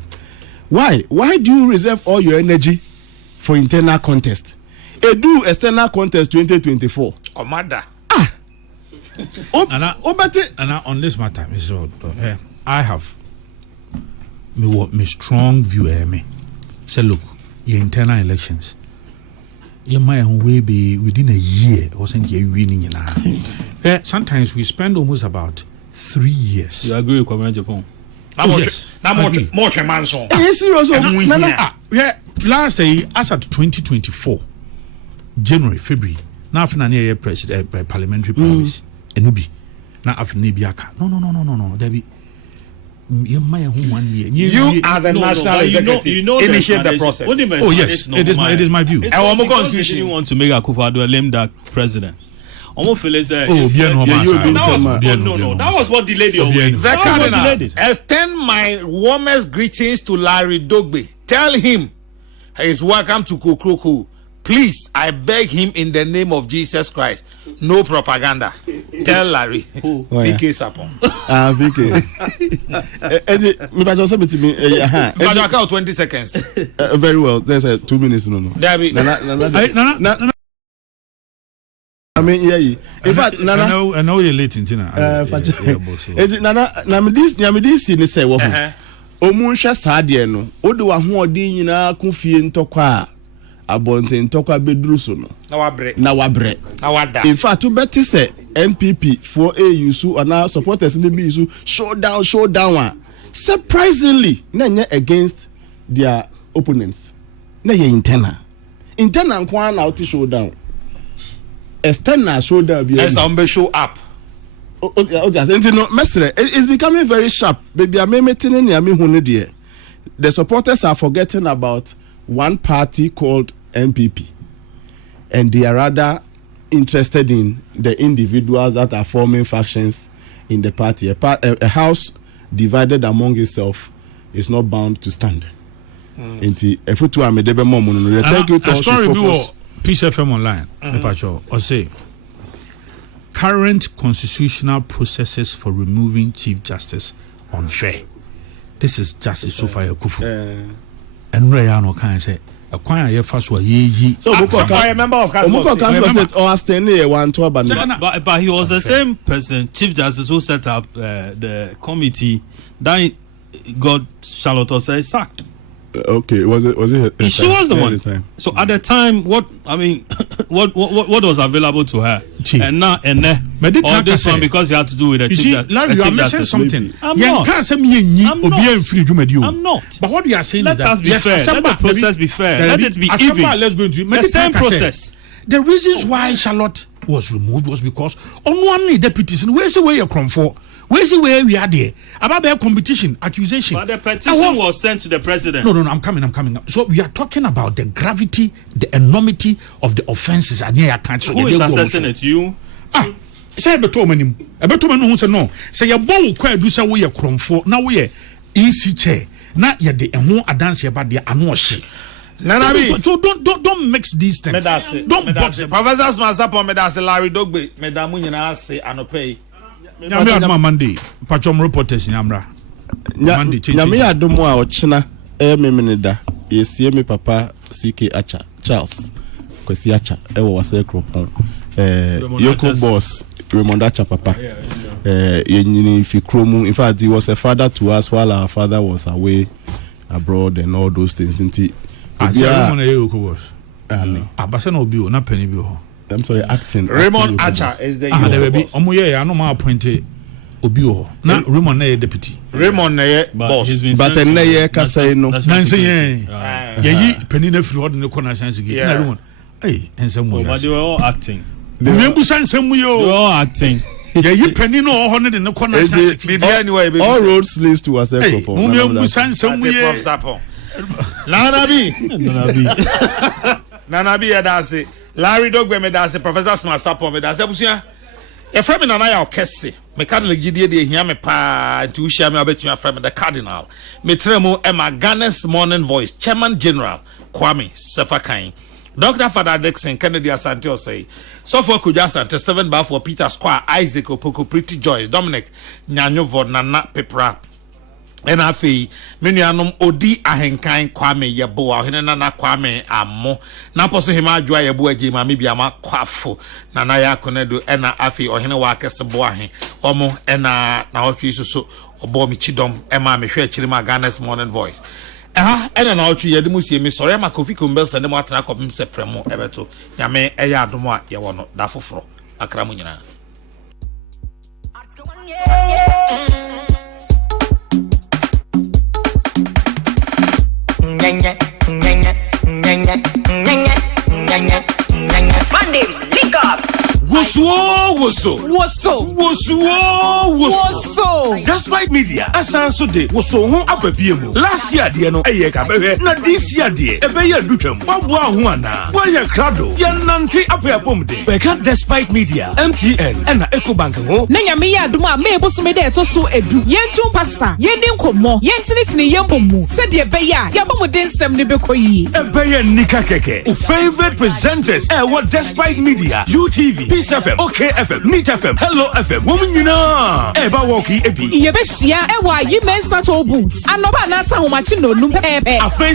Why do you reserve all your energy for internal contest? Do external contest 2024. Omada. And on this matter, I have me strong view. Say, look, your internal elections, you might way be within a year or something you're winning. Sometimes we spend almost about 3 years. You agree with Kwame Japan? Last year, as at 2024, January, February, now after a president parliamentary promise, Enubi, now after Nebiaka. No, Debbie. You are the national executive. You know initiate the process. Oh yes, it is my view. Constitution want to make Akufo-Addo a lame duck president. That was what delayed your way. The Cardinal, extend my warmest greetings to Larry Dogbe. Tell him he is welcome to Kokrokoo. Please, I beg him in the name of Jesus Christ. No propaganda. Tell Larry. PK Sapon. PK. But I count 20 seconds. Very well. There's 2 minutes. No. I mean, yeah. In fact, Nana, I know you're late in Tina. Nana, this thing say what? Omunsha sadie no. Odo wa ho odin nyina kufie ntokwa abonte ntokwa bedruso no. Na wabre. In fact, to bet say MPP for AUSU and our supporters in the BSU showdown. Surprisingly, na against their opponents. Na ye internal kwa na outi showdown. External showdown be show up. It's becoming very sharp. Baby, the supporters are forgetting about one party called MPP, and they are rather interested in the individuals that are forming factions in the party. A house divided among itself is not bound to stand. Thank you to Peace FM online. Or say current constitutional processes for removing Chief Justice unfair. This is Justice Sofa Yakufu. And Rayano can say a choir ye first were ye. So a member of council or abstaining one to but he was the same person, Chief Justice, who set up the committee that got Charlotte Osei sacked. Okay, was it? She was the one. Time? So at the time, what what was available to her? And now all this one because you had to do with the you chief. See, Larry, you are missing something. I'm not. I'm not. But what we are saying Let is that us be fair. Let the process be fair. Let it be even. Let's go into the same process. The reasons why Charlotte was removed was because on one deputies, where's the way you're from for? Where's the way we are there? About their competition, accusation. But the petition was sent to the president. No, I'm coming. So we are talking about the gravity, the enormity of the offences. And here I can't. Who is assessing it? You? Say Betomanim. A Betoman who said no. Say your bow quite do so we are from for. Now we are easy chair. Not yet the and who are dancing about the anoshi. So don't mix these things. Don't box them. Professor Smasapo Medase Larry Dogbe Medamuina say Anope. Nyame Monday. Pachom reporters Nyamra. Monday. Nyame adomo a ochina memeneda. Yesie me papa CK Acha Charles. Kwesi Acha ewo wase kropon. Yoko boss Raymond Acha papa. Yenyini fi kromu. In fact, he was a father to us while our father was away abroad and all those things. I'm sorry, acting. Raymond Acha is the appointed Obio. Now Raymond deputy. Raymond boss. But then they say no. Nancy, ye penina free in the corner science again. Hey, and some more. But they were all acting. They were all acting. Ye penino or 100 in the corner science. Anyway, all roads leads to us. Nanabi Adase, Larry Dogbe Medase, Professor Smasapo Medase, Busia. A friend and I are Kessi, Mechanic GD, hear me pa, to share me about my friend, the Cardinal. Metremo Emma Ghana's morning voice, Chairman General Kwame Sefakain. Dr. Father Dixon, Kennedy Asante say, so for Kujas and Steven Bar for Peter Square, Isaac Opoko, Pretty Joyce, Dominic, Nyanyovo, Nana Pepra. NFA menuanom odi ahenkan kwame yebo ahene na kwame ammo na poso hima adwa yebo agima me bia ma kwafo na na ya konedo ena afi ohene wa kesebo ahen omo ena na otwi suso obo mi chidom ema me hwe akiri ma Ghana's morning voice ena na otwi yede musie mi sori ma Kofi Kumbel sende mo atena kopim sepremo ebeto nyame eya adomo a ye wono da foforo akra mu nyina Monday, link up. Woso. Despite media, asanso de woso ho ababiemu. Last year de no eye ka behwe na this year de ebeye dutwam. Wabo aho ana. Boye krado. Yenante apopom de. Beka despite media, MTN and Ecobank ho. Na nyame ya adom a me bosume de etoso edu. Yentu pasa, yende nkomo, yentinitini yembomu. Se de ebeye a yabomu de nsem ne bekoyi. Ebeye nika keke. O favorite presenters what despite media, UTV, Peace FM, OK FM, Meet FM, Hello FM, Woman Yuna, Eba Woki Ebi. Yebeshia ewa yi mensa to boots. Anoba na sa ho machi no num pepe.